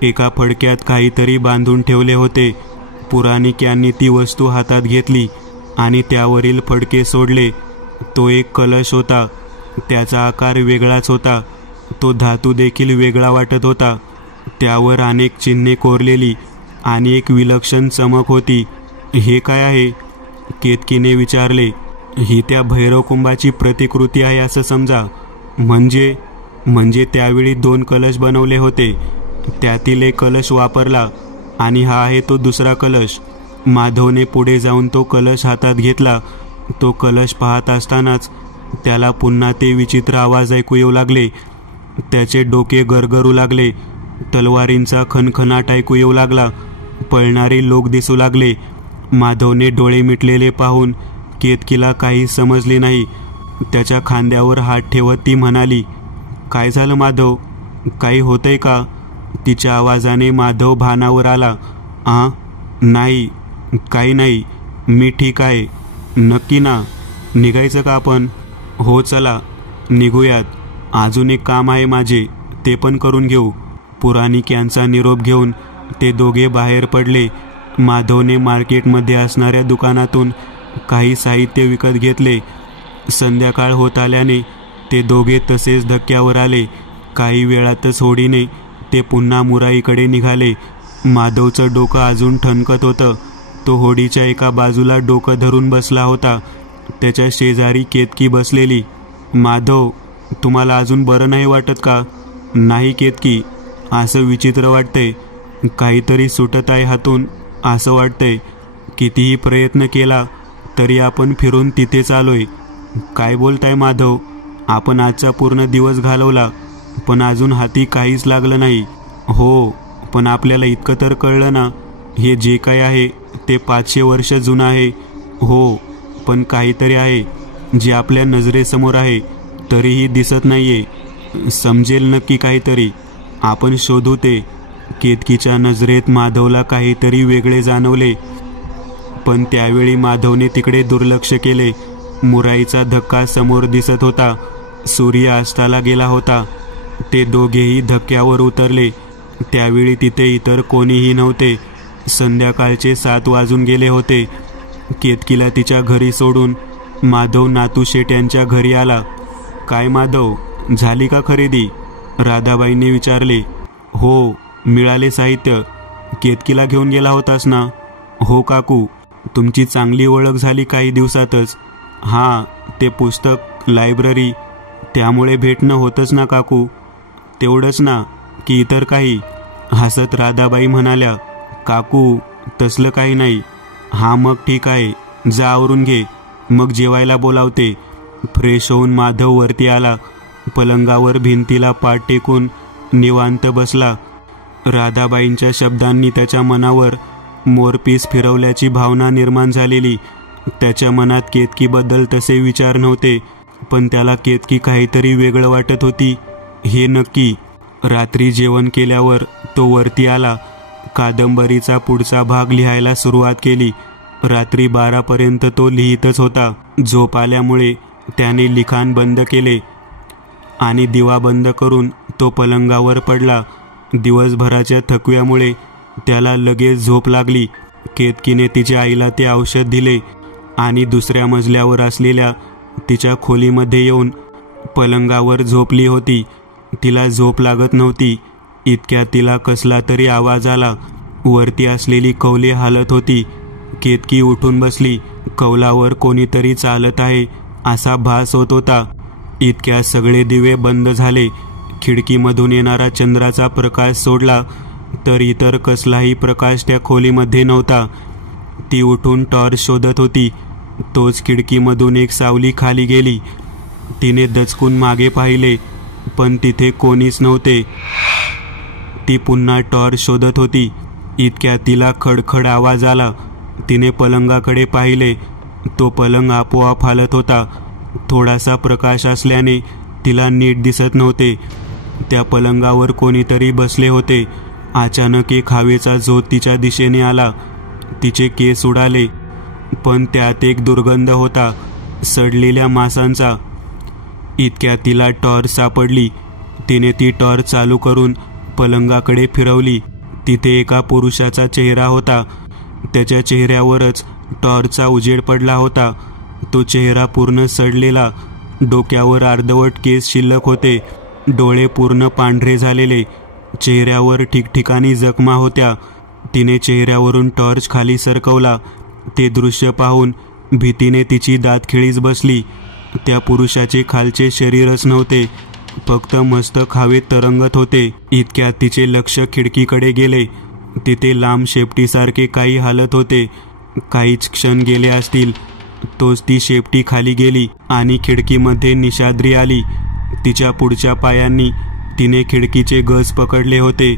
एका फडक्यात काहीतरी बांधून ठेवले होते. पुराणिक यांनी ती वस्तू हातात घेतली आणि त्यावरील फडके सोडले. तो एक कलश होता. त्याचा आकार वेगळाच होता. तो धातू देखील वेगळा वाटत होता. त्यावर अनेक चिन्हे कोरलेली आणि एक विलक्षण चमक होती. हे काय आहे? केतकीने विचारले. ही त्या भैरव कुंभाची प्रतिकृती आहे असं समजा. म्हणजे त्यावेळी 2 कलश बनवले होते. त्यातील एक कलश वापरला आणि हा आहे तो दुसरा कलश. माधवने पुढे जाऊन तो कलश हातात घेतला. तो कलश पाहत असतानाच त्याला पुन्हा ते विचित्र आवाज ऐकू येऊ लागले. त्याचे डोके गरगरू लागले. तलवारींचा खणखणाट ऐकू येऊ लागला. पळणारे लोक दिसू लागले. माधवने डोळे मिटलेले पाहून केतकीला काही समजले नाही. त्याच्या खांद्यावर हात ठेवत ती म्हणाली. काय झालं माधव? काही होतंय का? तिच्या आवाजाने माधव भानावर आला. नाही, काही नाही, मी ठीक आहे. नक्की ना? निघायचं का आपण? हो, चला निघूयात. अजून एक काम आहे माझे, ते पण करून घेऊ. पुराणिक यांचा निरोप घेऊन ते दोघे बाहेर पडले. माधवने मार्केटमध्ये असणाऱ्या दुकानातून काही साहित्य विकत घेतले. संध्याकाळ होत आल्याने ते दोघे तसेच धक्क्यावर आले. काही वेळातच होडीने ते पुन्हा मुराईकडे निघाले. माधवचं डोकं अजून ठणकत होतं. तो होडीच्या एका बाजूला डोकं धरून बसला होता. त्याच्या शेजारी केतकी बसलेली. माधव, तुम्हाला अजून बरं नाही वाटत का? नाही केतकी, असं विचित्र वाटतंय. काहीतरी सुटत आहे हातून असं वाटतंय. कितीही प्रयत्न केला तरी आपण फिरून तिथेच आलोय. काय बोलताय माधव? आपण आजचा पूर्ण दिवस घालवला पण अजून हाती काहीच लागलं नाही. हो, पण आपल्याला इतकं तर कळलं ना, हे जे काय आहे ते 500 वर्ष जुनं आहे. हो, पण काहीतरी आहे जे आपल्या नजरेसमोर आहे तरीही दिसत नाहीये. समजेल नक्की काहीतरी. आपण शोधू ते. केतकीच्या नजरेत माधवला काहीतरी वेगळे जाणवले, पण त्यावेळी माधवने तिकडे दुर्लक्ष केले. मुराईचा धक्का समोर दिसत होता. सूर्य अस्ताला गेला होता. ते दोघेही धक्क्यावर उतरले. त्यावेळी तिथे इतर कोणीही नव्हते. संध्याकाळचे 7 वाजून गेले होते. केतकीला तिच्या घरी सोडून माधव नातू शेट यांच्या घरी आला. काय माधव, झाली का खरेदी? राधाबाईंनी विचारले. हो, मिळाले साहित्य. केतकीला घेऊन गेला होतास ना? हो काकू, तुमची चांगली ओळख झाली काही दिवसातच. हां, ते पुस्तक, लायब्ररी, त्यामुळे भेटणं होतंच ना काकू? तेवढंच ना, की इतर काही? हसत राधाबाई म्हणाल्या. काकू, तसलं काही नाही. हां मग ठीक आहे, जा आवरून घे, मग जेवायला बोलावते. फ्रेश होऊन माधव वरती आला. पलंगावर भिंतीला पाठ टेकून निवांत बसला. राधाबाईंच्या शब्दांनी त्याच्या मनावर मोरपीस फिरवल्याची भावना निर्माण झालेली. त्याच्या मनात केतकीबद्दल तसे विचार नव्हते, पण त्याला केतकी काहीतरी वेगळं वाटत होती, हे नक्की. रात्री जेवण केल्यावर तो वरती आला. कादंबरीचा पुढचा भाग लिहायला सुरुवात केली. रात्री 12पर्यंत तो लिहितच होता. झोप आल्यामुळे त्याने लिखाण बंद केले आणि दिवा बंद करून तो पलंगावर पडला. दिवसभराच्या थकव्यामुळे त्याला लगेच झोप लागली. केतकीने तिच्या आईला ते औषध दिले आणि दुसऱ्या मजल्यावर असलेल्या तिच्या खोलीमध्ये येऊन पलंगावर झोपली होती. तिला झोप लागत नव्हती. इतक्यात तिला कसला तरी आवाज आला. वरती असलेली कौले हालत होती. केतकी उठून बसली. कौलावर कोणीतरी चालत आहे असा भास होत होता. इतक्यात सगळे दिवे बंद झाले. खिडकीमधून येणारा चंद्राचा प्रकाश सोडला तर इतर कसलाही प्रकाश त्या खोलीमध्ये नव्हता. ती उठून टॉर्च शोधत होती. तोच खिडकीमधून एक सावली खाली गेली. तिने दचकून मागे पाहिले, पण तिथे कोणीच नव्हते. ती पुन्हा टॉर्च शोधत होती. इतक्यात तिला खडखड आवाज आला. तिने पलंगाकडे पाहिले. तो पलंग आपोआप हालत होता. थोडासा प्रकाश असल्याने तिला नीट दिसत नव्हते. त्या पलंगावर कोणीतरी बसले होते. अचानक एक हवेचा झोत तिच्या दिशेने आला. तिचे केस उडाले, पण त्यात एक दुर्गंध होता, सडलेल्या मांसांचा. इतक्यात तिला टॉर्च सापडली. तिने ती टॉर्च चालू करून पलंगाकडे फिरवली. तिथे एका पुरुषाचा चेहरा होता. त्याच्या चेहऱ्यावरच टॉर्चचा उजेड पडला होता. तो चेहरा पूर्ण सडलेला. डोक्यावर अर्धवट केस शिल्लक होते. डोळे पूर्ण पांढरे झालेले. चेहऱ्यावर ठिकठिकाणी जखमा होत्या. तिने चेहऱ्यावरून टॉर्च खाली सरकवला. ते दृश्य पाहून भीतीने तिची दातखिळीच बसली. त्या पुरुषाचे खालचे शरीरच नव्हते, फक्त मस्तक हवेत तरंगत होते. इतक्यात तिचे लक्ष खिडकीकडे गेले. तिथे लांब शेपटीसारखे काही हालत होते. काहीच क्षण गेले असतील, तोच ती शेपटी खाली गेली आणि खिडकीमध्ये निशाद्री आली. तिच्या पुढच्या पायांनी तिने खिडकीचे गज पकडले होते.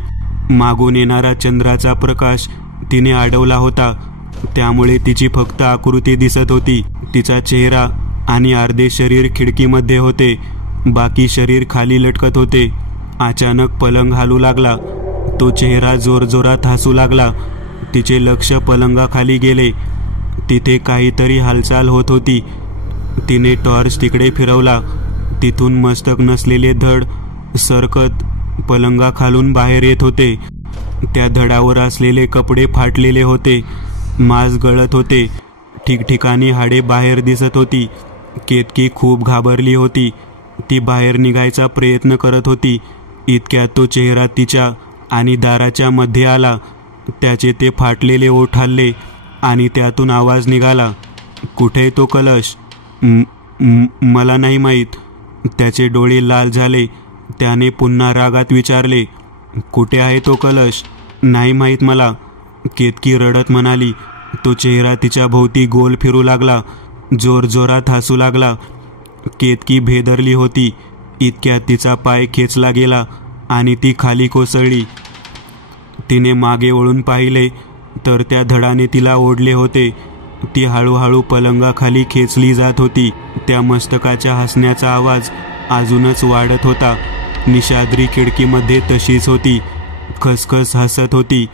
मागून येणारा चंद्राचा प्रकाश तिने अडवला होता, त्यामुळे तिची फक्त आकृती दिसत होती. तिचा चेहरा आणि अर्धे शरीर खिडकीमध्ये होते, बाकी शरीर खाली लटकत होते. अचानक पलंग हालू लागला. तो चेहरा जोरजोरात हसू लागला. तिचे लक्ष पलंगाखाली गेले. तिथे काहीतरी हालचाल होत होती. तिने टॉर्च तिकडे फिरवला. तिथून मस्तक नसलेले धड सरकत पलंगाखालून बाहेर येत होते. त्या धडावर असलेले कपडे फाटलेले होते. मांस गळत होते. ठिकठिकाणी हाडे बाहेर दिसत होती. केतकी खूप घाबरली होती. ती बाहेर निघायचा प्रयत्न करत होती. इतक्यात तो चेहरा तिच्या आणि दाराच्या मध्ये आला. त्याचे ते फाटलेले ओठ हलले आणि त्यातून आवाज निघाला. कुठे तो कलश? मला नाही माहीत. त्याचे डोळे लाल झाले. त्याने पुन्हा रागात विचारले, कुठे आहे तो कलश? नाही माहीत मला, केतकी रडत म्हणाली. तो चेहरा तिच्या भोवती गोल फिरू लागला. जोरजोरात हसू लागला. केतकी भेदरली होती. इतक्यात तिचा पाय खेचला गेला आणि ती खाली कोसळली. तिने मागे वळून पाहिले तर त्या धडाने तिला ओढले होते. ती हळूहळू पलंगाखाली खेचली जात होती. त्या मस्तकाच्या हसण्याचा आवाज अजूनच वाढत होता. निशाद्री खिडकीमध्ये तशीच होती, खसखस हसत होती.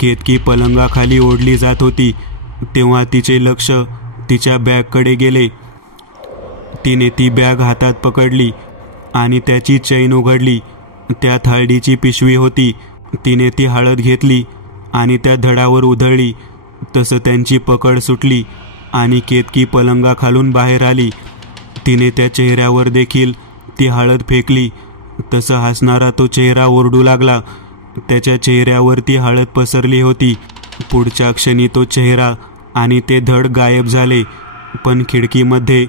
केतकी पलंगाखाली ओढली जात होती. तेव्हा तिचे लक्ष तिच्या बॅगकडे गेले. तिने ती बॅग हातात पकडली आणि त्याची चैन उघडली. त्यात हळदीची पिशवी होती. तिने ती हळद घेतली आणि त्या धडावर उधळली. तसं त्यांची पकड सुटली आणि केतकी पलंगाखालून बाहेर आली. तिने त्या चेहऱ्यावर देखील ती हळद फेकली. तसं हसणारा तो चेहरा ओरडू लागला. त्याच्या चेहऱ्यावर ती हळद पसरली होती. पुढच्या क्षणी तो चेहरा आणि ते धड गायब झाले. पण खिडकीमध्ये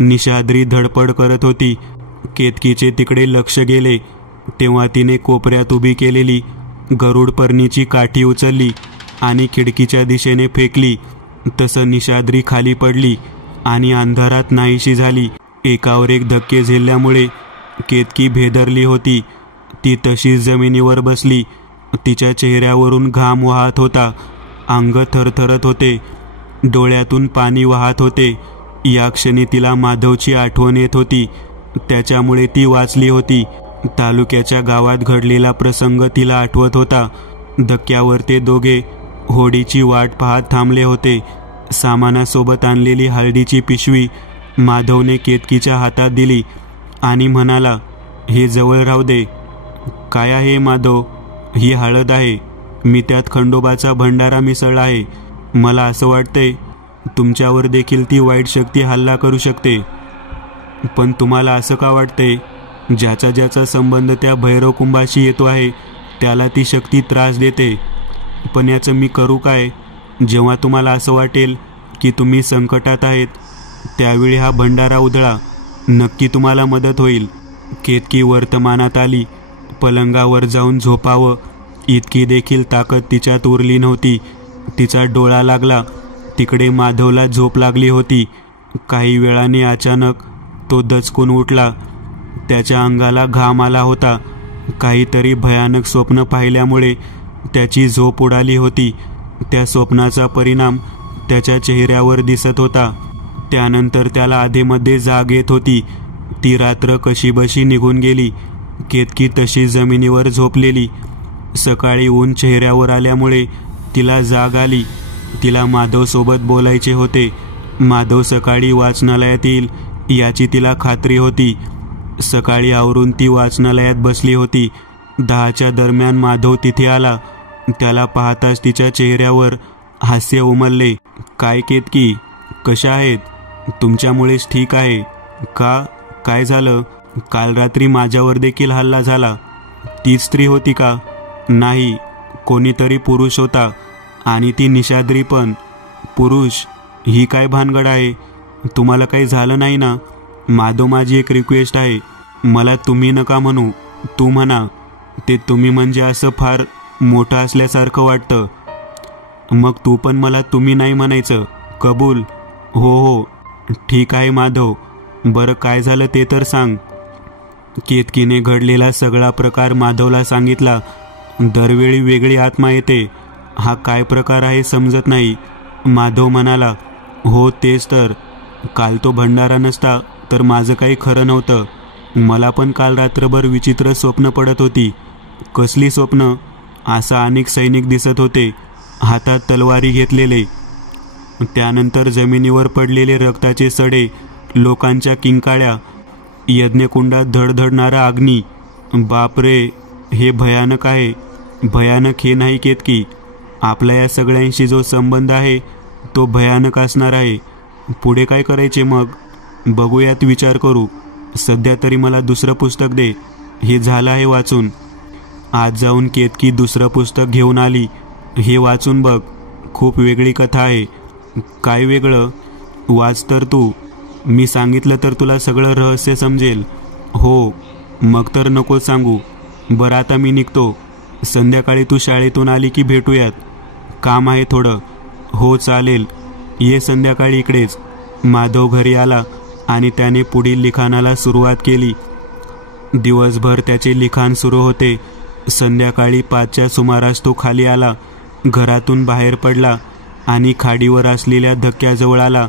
निशाद्री धडपड करत होती. केतकीचे तिकडे लक्ष गेले तेव्हा तिने कोपऱ्यात उभी केलेली गरुड पर्णीची काठी उचलली आणि खिडकीच्या दिशेने फेकली. तसं निशाद्री खाली पडली आणि अंधारात नाहीशी झाली. एकावर एक धक्के झेलल्यामुळे केतकी भेदरली होती. ती तशीच जमिनीवर बसली. तिच्या चेहऱ्यावरून घाम वाहत होता. अंग थरथरत होते. डोळ्यातून पाणी वाहत होते. या क्षणी तिला माधवची आठवण येत होती. त्याच्यामुळे ती वाचली होती. तालुक्याच्या गावात घडलेला प्रसंग तिला आठवत होता. धक्क्यावर ते दोघे होडीची वाट पाहत थांबले होते. सामानासोबत आणलेली हळदीची पिशवी माधवने केतकीच्या हातात दिली आणि म्हणाला, हे जवळ राहू दे. काय आहे माधव? ही हळद आहे. मी त्यात खंडोबाचा भंडारा मिसळला आहे. मला असं वाटतंय तुमच्यावर देखील ती वाईट शक्ती हल्ला करू शकते. पण तुम्हाला असं का वाटतंय? ज्याचा ज्याचा संबंध त्या भैरव कुंभाशी येतो आहे त्याला ती शक्ती त्रास देते. पण याचं मी करू काय? जेव्हा तुम्हाला असं वाटेल की तुम्ही संकटात आहेत त्यावेळी हा भंडारा उधळा. नक्की तुम्हाला मदत होईल. केतकी वर्तमानात आली. पलंगावर जाऊन झोपावं इतकी देखील ताकद तिच्यात उरली नव्हती. तिचा डोळा लागला. तिकडे माधवला झोप लागली होती. काही वेळाने अचानक तो दचकून उठला. त्याच्या अंगाला घाम आला होता. काहीतरी भयानक स्वप्न पाहिल्यामुळे त्याची झोप उडाली होती. त्या स्वप्नाचा परिणाम त्याच्या चेहऱ्यावर दिसत होता. त्यानंतर त्याला आधेमध्ये जाग येत होती. ती रात्र कशीबशी निघून गेली. केतकी तशी जमिनीवर झोपलेली. सकाळी ऊन चेहऱ्यावर आल्यामुळे तिला जाग आली. तिला माधवसोबत बोलायचे होते. माधव सकाळी वाचनालयात येईल याची तिला खात्री होती. सकाळी आवरून ती वाचनालयात बसली होती. 10च्या दरम्यान माधव तिथे आला. त्याला पाहताच तिच्या चेहऱ्यावर हास्य उमलले. काय केतकी, कशा आहेत? तुमच्यामुळेच ठीक आहे का? काय झालं? काल रात्री माझ्यावर देखील हल्ला झाला. तीच स्त्री होती का? नाही, कोणीतरी पुरुष होता. आणि ती निशाद्री पण. पुरुष? ही काय भानगड आहे? तुम्हाला काही झालं नाही ना? माधव, माझी एक रिक्वेस्ट आहे. मला तुम्ही नका म्हणू, तू म्हणा. ते तुम्ही म्हणजे असं फार मोठं असल्यासारखं वाटतं. मग तू पण मला तुम्ही नाही म्हणायचं. कबूल? हो हो, ठीक आहे माधव. बरं, काय झालं ते तर सांग. केतकीने घडलेला सगळा प्रकार माधवला सांगितला. दरवेळी वेगळी आत्मा येते. हा काय प्रकार आहे समजत नाही. माधव म्हणाला, हो तेच तर. काल तो भंडारा नसता तर माझं काही खरं नव्हतं. मला पण काल रात्रभर विचित्र स्वप्न पडत होती. कसली स्वप्न? असा अनेक सैनिक दिसत होते, हातात तलवारी घेतलेले. त्यानंतर जमिनीवर पडलेले रक्ताचे सडे, लोकांच्या किंकाळ्या, यज्ञकुंडात धडधडणारा अग्नी. बापरे, हे भयानक आहे. भयानक हे नाही केतकी, आपला या सगळ्यांशी जो संबंध आहे तो भयानक असणार आहे. पुढे काय करायचे मग? बघूयात, विचार करू. सध्या तरी मला दुसरं पुस्तक दे. हे झालं आहे वाचून. आज जाऊन केतकी दुसरं पुस्तक घेऊन आली. हे वाचून बघ, खूप वेगळी कथा आहे. काय वेगळं? वाच तर तू. मी सांगितलं तर तुला सगळं रहस्य समजेल. हो, मग तर नको सांगू. बरं, आता मी निघतो. संध्याकाळी तू शाळेतून आली की भेटूयात. काम आहे थोडं. हो चालेल, ये संध्याकाळी इकडेच. माधव घरी आला आणि त्याने पुढील लिखाणाला सुरुवात केली. दिवसभर त्याचे लिखाण सुरू होते. संध्याकाळी 5च्या सुमारास तो खाली आला. घरातून बाहेर पडला आणि खाडीवर असलेल्या धक्क्याजवळ आला.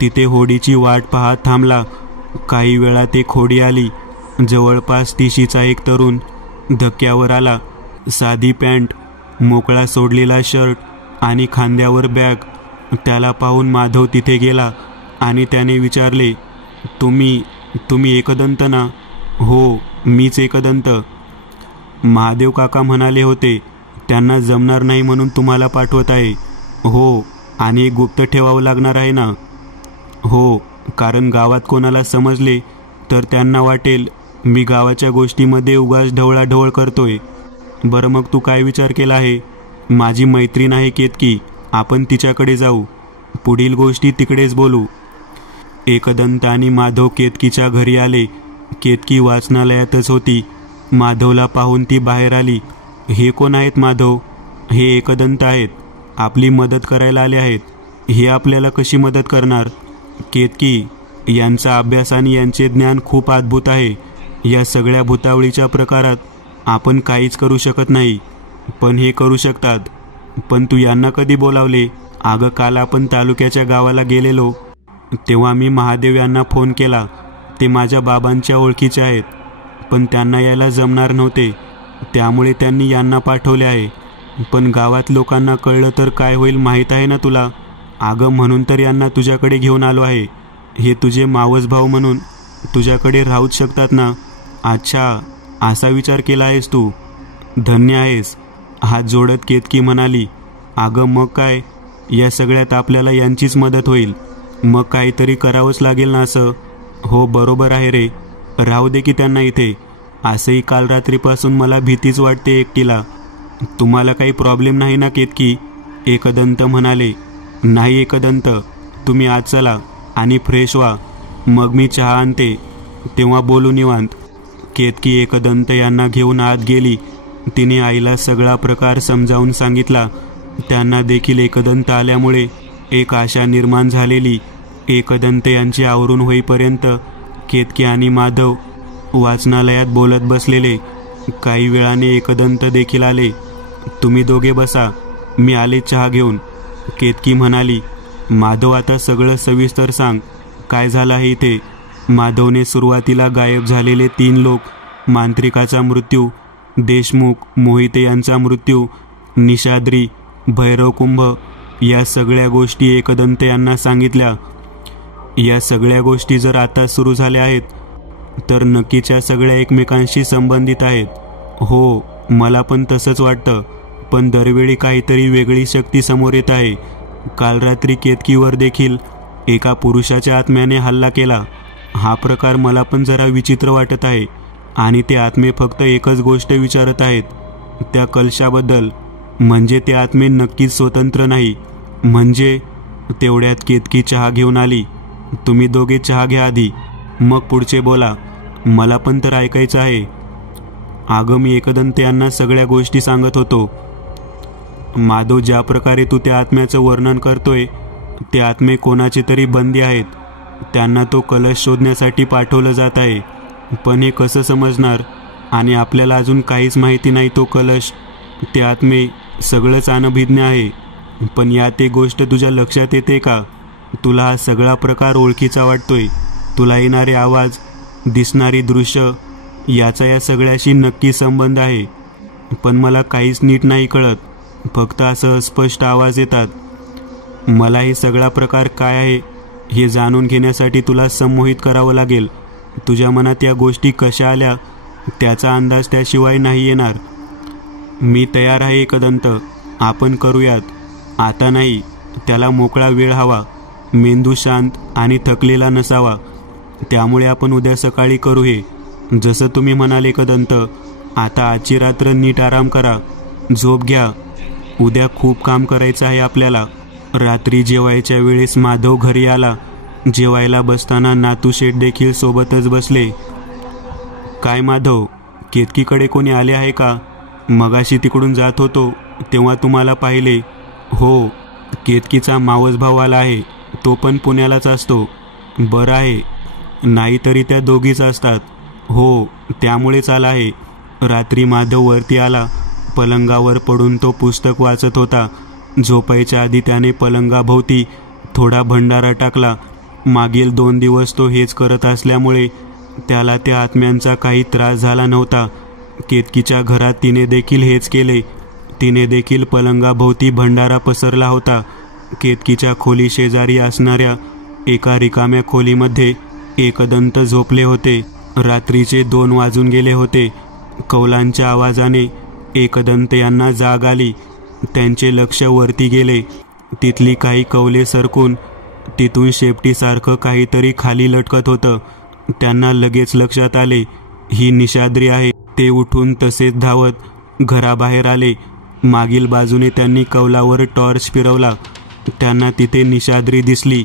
तिथे होडीची वाट पाहत थांबला. काही वेळात एक होडी आली. जवळपास 30चा एक तरुण धक्क्यावर आला. साधी पॅन्ट, मोकळा सोडलेला शर्ट आणि खांद्यावर बॅग. त्याला पाहून माधव तिथे गेला आणि त्याने विचारले, तुम्ही एकदंत ना? हो, मीच एकदंत. महादेव काका म्हणाले होते त्यांना जमणार नाही म्हणून तुम्हाला पाठवत आहे. हो, आणि एक गुप्त ठेवावं लागणार आहे ना? हो, कारण गावात कोणाला समजले तर त्यांना वाटेल मी गावाच्या गोष्टीमध्ये उगाच ढवळाढवळ करतोय. बरं, मग तू काय विचार केला आहे? माझी मैत्रीण आहे केतकी, आपण तिच्याकडे जाऊ. पुढील गोष्टी तिकडेच बोलू. एकदंत आणि माधव केतकीच्या घरी आले. केतकी वाचनालयातच होती. माधवला पाहून ती बाहेर आली. हे कोण आहेत माधव? हे एकदंत आहेत, आपली मदत करायला आले आहेत. हे आपल्याला कशी मदत करणार? केतकी, यांचा अभ्यास आणि यांचे ज्ञान खूप अद्भुत आहे. या सगळ्या भूतावळीच्या प्रकारात आपण काहीच करू शकत नाही, पण हे करू शकतात. पण तू यांना कधी बोलावले? अगं, काल आपण तालुक्याच्या गावाला गेलेलो तेव्हा मी महादेव यांना फोन केला. ते माझ्या बाबांच्या ओळखीचे आहेत, पण त्यांना यायला जमणार नव्हते, त्यामुळे त्यांनी यांना पाठवले आहे. पण गावात लोकांना कळलं तर काय होईल माहीत आहे ना तुला? अगं, म्हणून तर यांना तुझ्याकडे घेऊन आलो आहे. हे तुझे मावस भाऊ म्हणून तुझ्याकडे राहूच शकतात ना? अच्छा, असा विचार केला आहेस तू. धन्य आहेस. हात जोडत केतकी म्हणाली. अगं, मग काय, या सगळ्यात आपल्याला यांचीच मदत होईल. मग काहीतरी करावंच लागेल ना असं? हो, बरोबर आहे रे. राहू दे की त्यांना इथे. असंही काल रात्रीपासून मला भीतीच वाटते एकटीला. तुम्हाला काही प्रॉब्लेम नाही ना केतकी? एकदंत म्हणाले. नाही एकदंत, तुम्ही आज चला आणि फ्रेश व्हा, मग मी चहा आणते, तेव्हा बोलू निवांत. केतकी एकदंत यांना घेऊन आत गेली. तिने आईला सगळा प्रकार समजावून सांगितला. त्यांना देखील एकदंत आल्यामुळे एक आशा निर्माण झालेली. एकदंत यांचे आवरून होईपर्यंत केतकी आणि माधव वाचनालयात बोलत बसलेले. काही वेळाने एकदंत देखील आले. तुम्ही दोघे बसा, मी आले चहा घेऊन, केतकी म्हणाली. माधव, आता सगळं सविस्तर सांग, काय झालं आहे इथे? माधवने सुरुवातीला गायब झालेले 3 लोक, मांत्रिकाचा मृत्यू, देशमुख मोहिते यांचा मृत्यू, निशाद्री, भैरवकुंभ या सगळ्या गोष्टी एकदंत यांना सांगितल्या. या सगळ्या गोष्टी जर आता सुरू झाल्या आहेत तर नक्कीच या सगळ्या एकमेकांशी संबंधित आहेत. हो, मला पण तसंच वाटतं, पण दरवेळी काहीतरी वेगळी शक्ती समोर येत आहे. काल रात्री केतकीवर देखील एका पुरुषाच्या आत्म्याने हल्ला केला. हा प्रकार मला पण जरा विचित्र वाटत आहे. आणि ते आत्मे फक्त एकच गोष्ट विचारत आहेत, त्या कलशाबद्दल. म्हणजे ते आत्मे नक्कीच स्वतंत्र नाही. म्हणजे तेवढ्यात केतकी चहा घेऊन आली. तुम्ही दोघे चहा घ्या आधी, मग पुढचे बोला, मला पण तर ऐकायचं आहे. अगं, मी एकदंत यांना सगळ्या गोष्टी सांगत होतो. माधव, ज्या प्रकारे तू त्या आत्म्याचं वर्णन करतोय, ते आत्मे कोणाचे तरी बंदी आहेत. त्यांना तो कलश शोधण्यासाठी पाठवलं जात आहे. पण हे कसं समजणार? आणि आपल्याला अजून काहीच माहिती नाही. तो कलश, ते आत्मे, सगळंच अनभिज्ञ आहे. पण यात एक गोष्ट तुझ्या लक्षात येते का? तुला हा सगळा प्रकार ओळखीचा वाटतोय. तुला येणारे आवाज, दिसणारी दृश्य, याचा या सगळ्याशी नक्की संबंध आहे. पण मला काहीच नीट नाही कळत. फक्त असं अस्पष्ट आवाज येतात. मला हे सगळा प्रकार काय आहे हे जाणून घेण्यासाठी तुला संमोहित करावं लागेल. तुझ्या मनात या गोष्टी कशा आल्या त्याचा अंदाज त्याशिवाय नाही येणार. मी तयार आहे एकदंत, आपण करूयात. आता नाही, त्याला मोकळा वेळ हवा. मेंदू शांत आणि थकलेला नसावा. त्यामुळे आपण उद्या सकाळी करू हे. जसं तुम्ही म्हणाले एकदंत. आता आजची रात्र नीट आराम करा, झोप घ्या. उद्या खूप काम करायचं आहे आपल्याला. रात्री जेवायच्या वेळेस माधव घरी आला. जेवायला बसताना नातू शेठ देखील सोबतच बसले. काय माधव, केतकीकडे कोणी आले आहे का? मगाशी तिकडून जात होतो तेव्हा तुम्हाला पाहिले. हो, केतकीचा मावस भाऊ आला आहे. तो पण पुण्यालाच असतो. बरं आहे, नाहीतरी त्या दोघीच असतात. हो, त्यामुळेच आला आहे. रात्री माधव वरती आला. पलंगावर पडून तो पुस्तक वाचत होता. झोपायच्या आधी त्याने पलंगाभोवती थोडा भंडारा टाकला. मागील 2 दिवस तो हेच करत असल्यामुळे त्याला त्या आत्म्यांचा काही त्रास झाला नव्हता. केतकीच्या घरात तिने देखील हेच केले. तिने देखील पलंगाभोवती भंडारा पसरला होता. केतकीच्या खोली शेजारी असणाऱ्या एका रिकाम्या खोलीमध्ये एकदंत झोपले होते. रात्रीचे 2 वाजून गेले होते. कौलांच्या आवाजाने एकदंत यांना जाग आली. त्यांचे लक्ष वरती गेले. तिथली काही कौले सरकून तिथून शेपटीसारखं काहीतरी खाली लटकत होतं. त्यांना लगेच लक्षात आले, ही निशाद्री आहे. ते उठून तसेच धावत घराबाहेर आले. मागील बाजूने त्यांनी कौलावर टॉर्च फिरवला. त्यांना तिथे निशाद्री दिसली.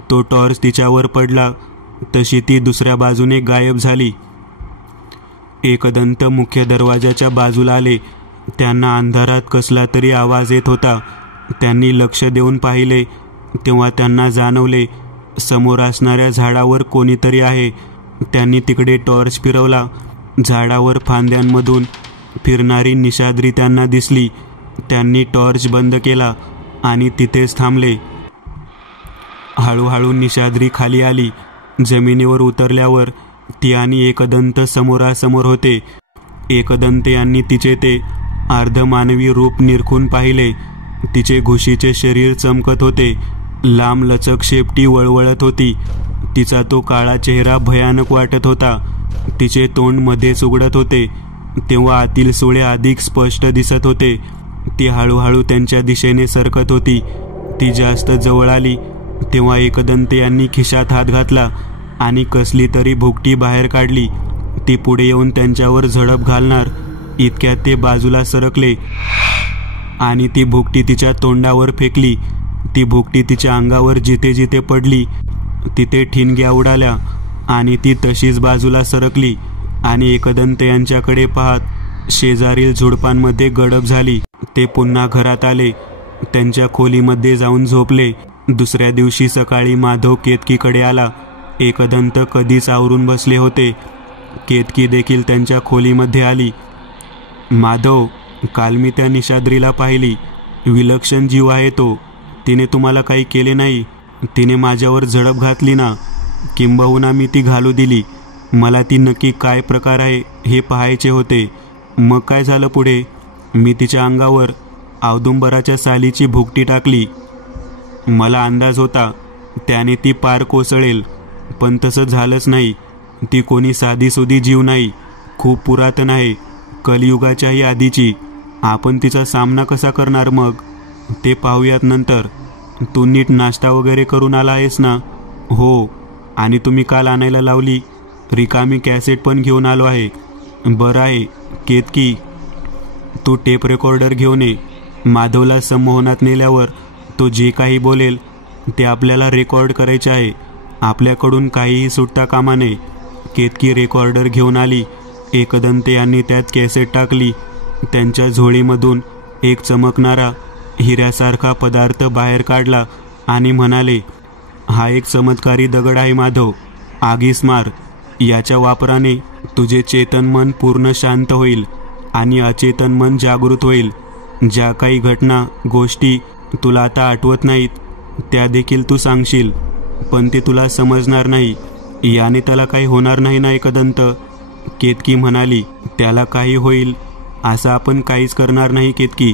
तो टॉर्च तिच्यावर पडला तशी ती दुसऱ्या बाजूने गायब झाली. एकदंत मुख्य दरवाजाच्या बाजूला आले. त्यांना अंधारात कसला तरी आवाज येत होता. त्यांनी लक्ष देऊन पाहिले तेव्हा त्यांना जाणवले समोर असणाऱ्या झाडावर कोणीतरी आहे. त्यांनी तिकडे टॉर्च फिरवला. झाडावर फांद्यांमधून फिरणारी निशाद्री त्यांना दिसली. त्यांनी टॉर्च बंद केला आणि तिथेच थांबले. हळूहळू निशाद्री खाली आली. जमिनीवर उतरल्यावर ती आणि एकदंत समोरासमोर होते. एकदंत यांनी तिचे ते अर्धमानवी रूप निरखून पाहिले. तिचे घुशीचे शरीर चमकत होते. लांब लचक शेपटी वळवळत होती. तिचा तो काळा चेहरा भयानक वाटत होता. तिचे तोंड मध्येच उघडत होते तेव्हा आतील सुळे अधिक स्पष्ट दिसत होते. ती हळूहळू त्यांच्या दिशेने सरकत होती. ती जास्त जवळ आली तेव्हा एकदंत यांनी खिशात हात घातला आणि कसली तरी भुकटी बाहेर काढली. ती पुढे येऊन त्यांच्यावर झडप घालणार इतक्यात ते बाजूला सरकले आणि ती भुकटी तिच्या तोंडावर फेकली. ती भुकटी तिच्या अंगावर जिथे जिथे पडली तिथे ठिणग्या उडाल्या आणि ती तशीच बाजूला सरकली आणि एकदंत यांच्याकडे पाहत शेजारील झुडपांमध्ये गडप झाली. ते पुन्हा घरात आले. त्यांच्या खोलीमध्ये जाऊन झोपले. दुसऱ्या दिवशी सकाळी माधव केतकीकडे आला. एकदंत कधीच आवरून बसले होते. केतकी देखील त्यांच्या खोलीमध्ये आली. माधव, काल मी त्या निशाद्रीला पाहिली. विलक्षण जीव आहे तो. तिने तुम्हाला काही केले नाही. तिने माझ्यावर झडप घातली ना, किंबहुना मी ती घालू दिली. मला ती नक्की काय प्रकार आहे हे पाहायचे होते. मग काय झालं पुढे? मी तिच्या अंगावर औदुंबराच्या सालीची भुकटी टाकली. मला अंदाज होता त्याने ती पार कोसळेल, पण तसं झालंच नाही. ती कोणी साधीसुधी जीव नाही, खूप पुरातन आहे, कलियुगाच्याही आधीची. आपण तिचा सामना कसा करणार मग ते पाहूयात नंतर. तू नीट नाश्ता वगैरे करून आला आहेस ना? हो, आणि तुम्ही काल आणायला लावली रिकामी कॅसेट पण घेऊन आलो आहे. बरं आहे केतकी, तू टेप रेकॉर्डर घेऊन ये. माधवला संमोहनात नेल्यावर तो जे काही बोलेल ते आपल्याला रेकॉर्ड करायचे आहे. आपल्याकडून काहीही सुटता कामा नये. केतकी रेकॉर्डर घेऊन आली. एकदंत यांनी त्यात कॅसेट टाकली. त्यांच्या झोळीमधून एक चमकणारा हिऱ्यासारखा पदार्थ बाहेर काढला आणि म्हणाले, हा एक चमत्कारी दगड आहे माधव. आगीस मार. याच्या वापराने तुझे चेतन मन पूर्ण शांत होईल आणि अचेतन मन जागृत होईल. ज्या काही घटना गोष्टी तुला आता आठवत नाहीत त्या देखील तू सांगशील, पण ते तुला समजणार नाही. याने त्याला काही होणार नाही ना एकदंत? केतकी म्हणाली. त्याला काही होईल असं आपण काहीच करणार नाही केतकी.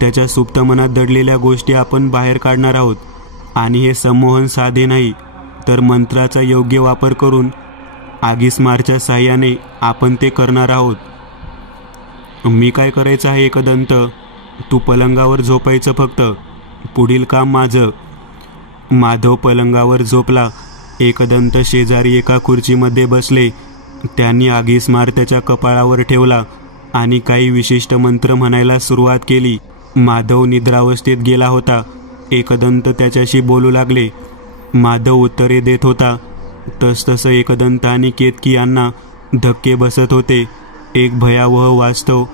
त्याच्या सुप्त मनात दडलेल्या गोष्टी आपण बाहेर काढणार आहोत. आणि हे संमोहन साधे नाही तर मंत्राचा योग्य वापर करून आगीस्मारच्या साह्याने आपण ते करणार आहोत. मी काय करायचं आहे एकदंत? तू पलंगावर झोपायचं फक्त. पुढील काम माझं. माधव पलंगावर झोपला. एकदंत शेजारी एका खुर्चीमध्ये बसले. त्यांनी आगीस्मार त्याच्या कपाळावर ठेवला आणि काही विशिष्ट मंत्र म्हणायला सुरुवात केली. माधव निद्रावस्थेत गेला होता. एकदंत त्याच्याशी बोलू लागले. माधव उत्तरे देत होता. तसतसं एकदंत आणि केतकी यांना धक्के बसत होते. एक भयावह वास्तव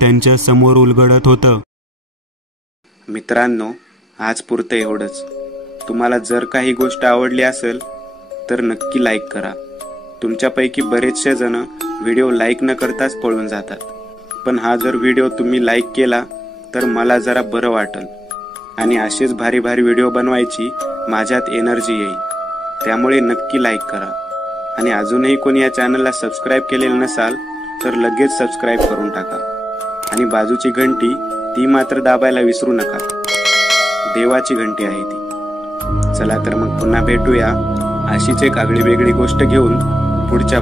त्यांच्या समोर उलगडत होतं. मित्रांनो, आज पुरतं एवढंच. तुम्हाला जर काही गोष्ट आवडली असेल तर नक्की लाईक करा. तुमच्यापैकी बरेचसे जण व्हिडिओ लाईक न करताच पळून जातात, पण हा जर व्हिडिओ तुम्ही लाईक केला तर मला जरा बरं वाटेल आणि असेच भारी भारी व्हिडिओ बनवायची माझ्यात एनर्जी येईल. त्यामुळे नक्की लाईक करा. आणि अजूनही कोणी या चॅनलला सबस्क्राईब केलेलं नसाल तर लगेच सबस्क्राईब करून टाका. आणि बाजूची घंटी ती मात्र दाबायला विसरू नका. देवाची घंटी आहे ती. चला तर मग पुन्हा भेटूया अशीच एक आगळी वेगळी गोष्ट घेऊन पुढच्या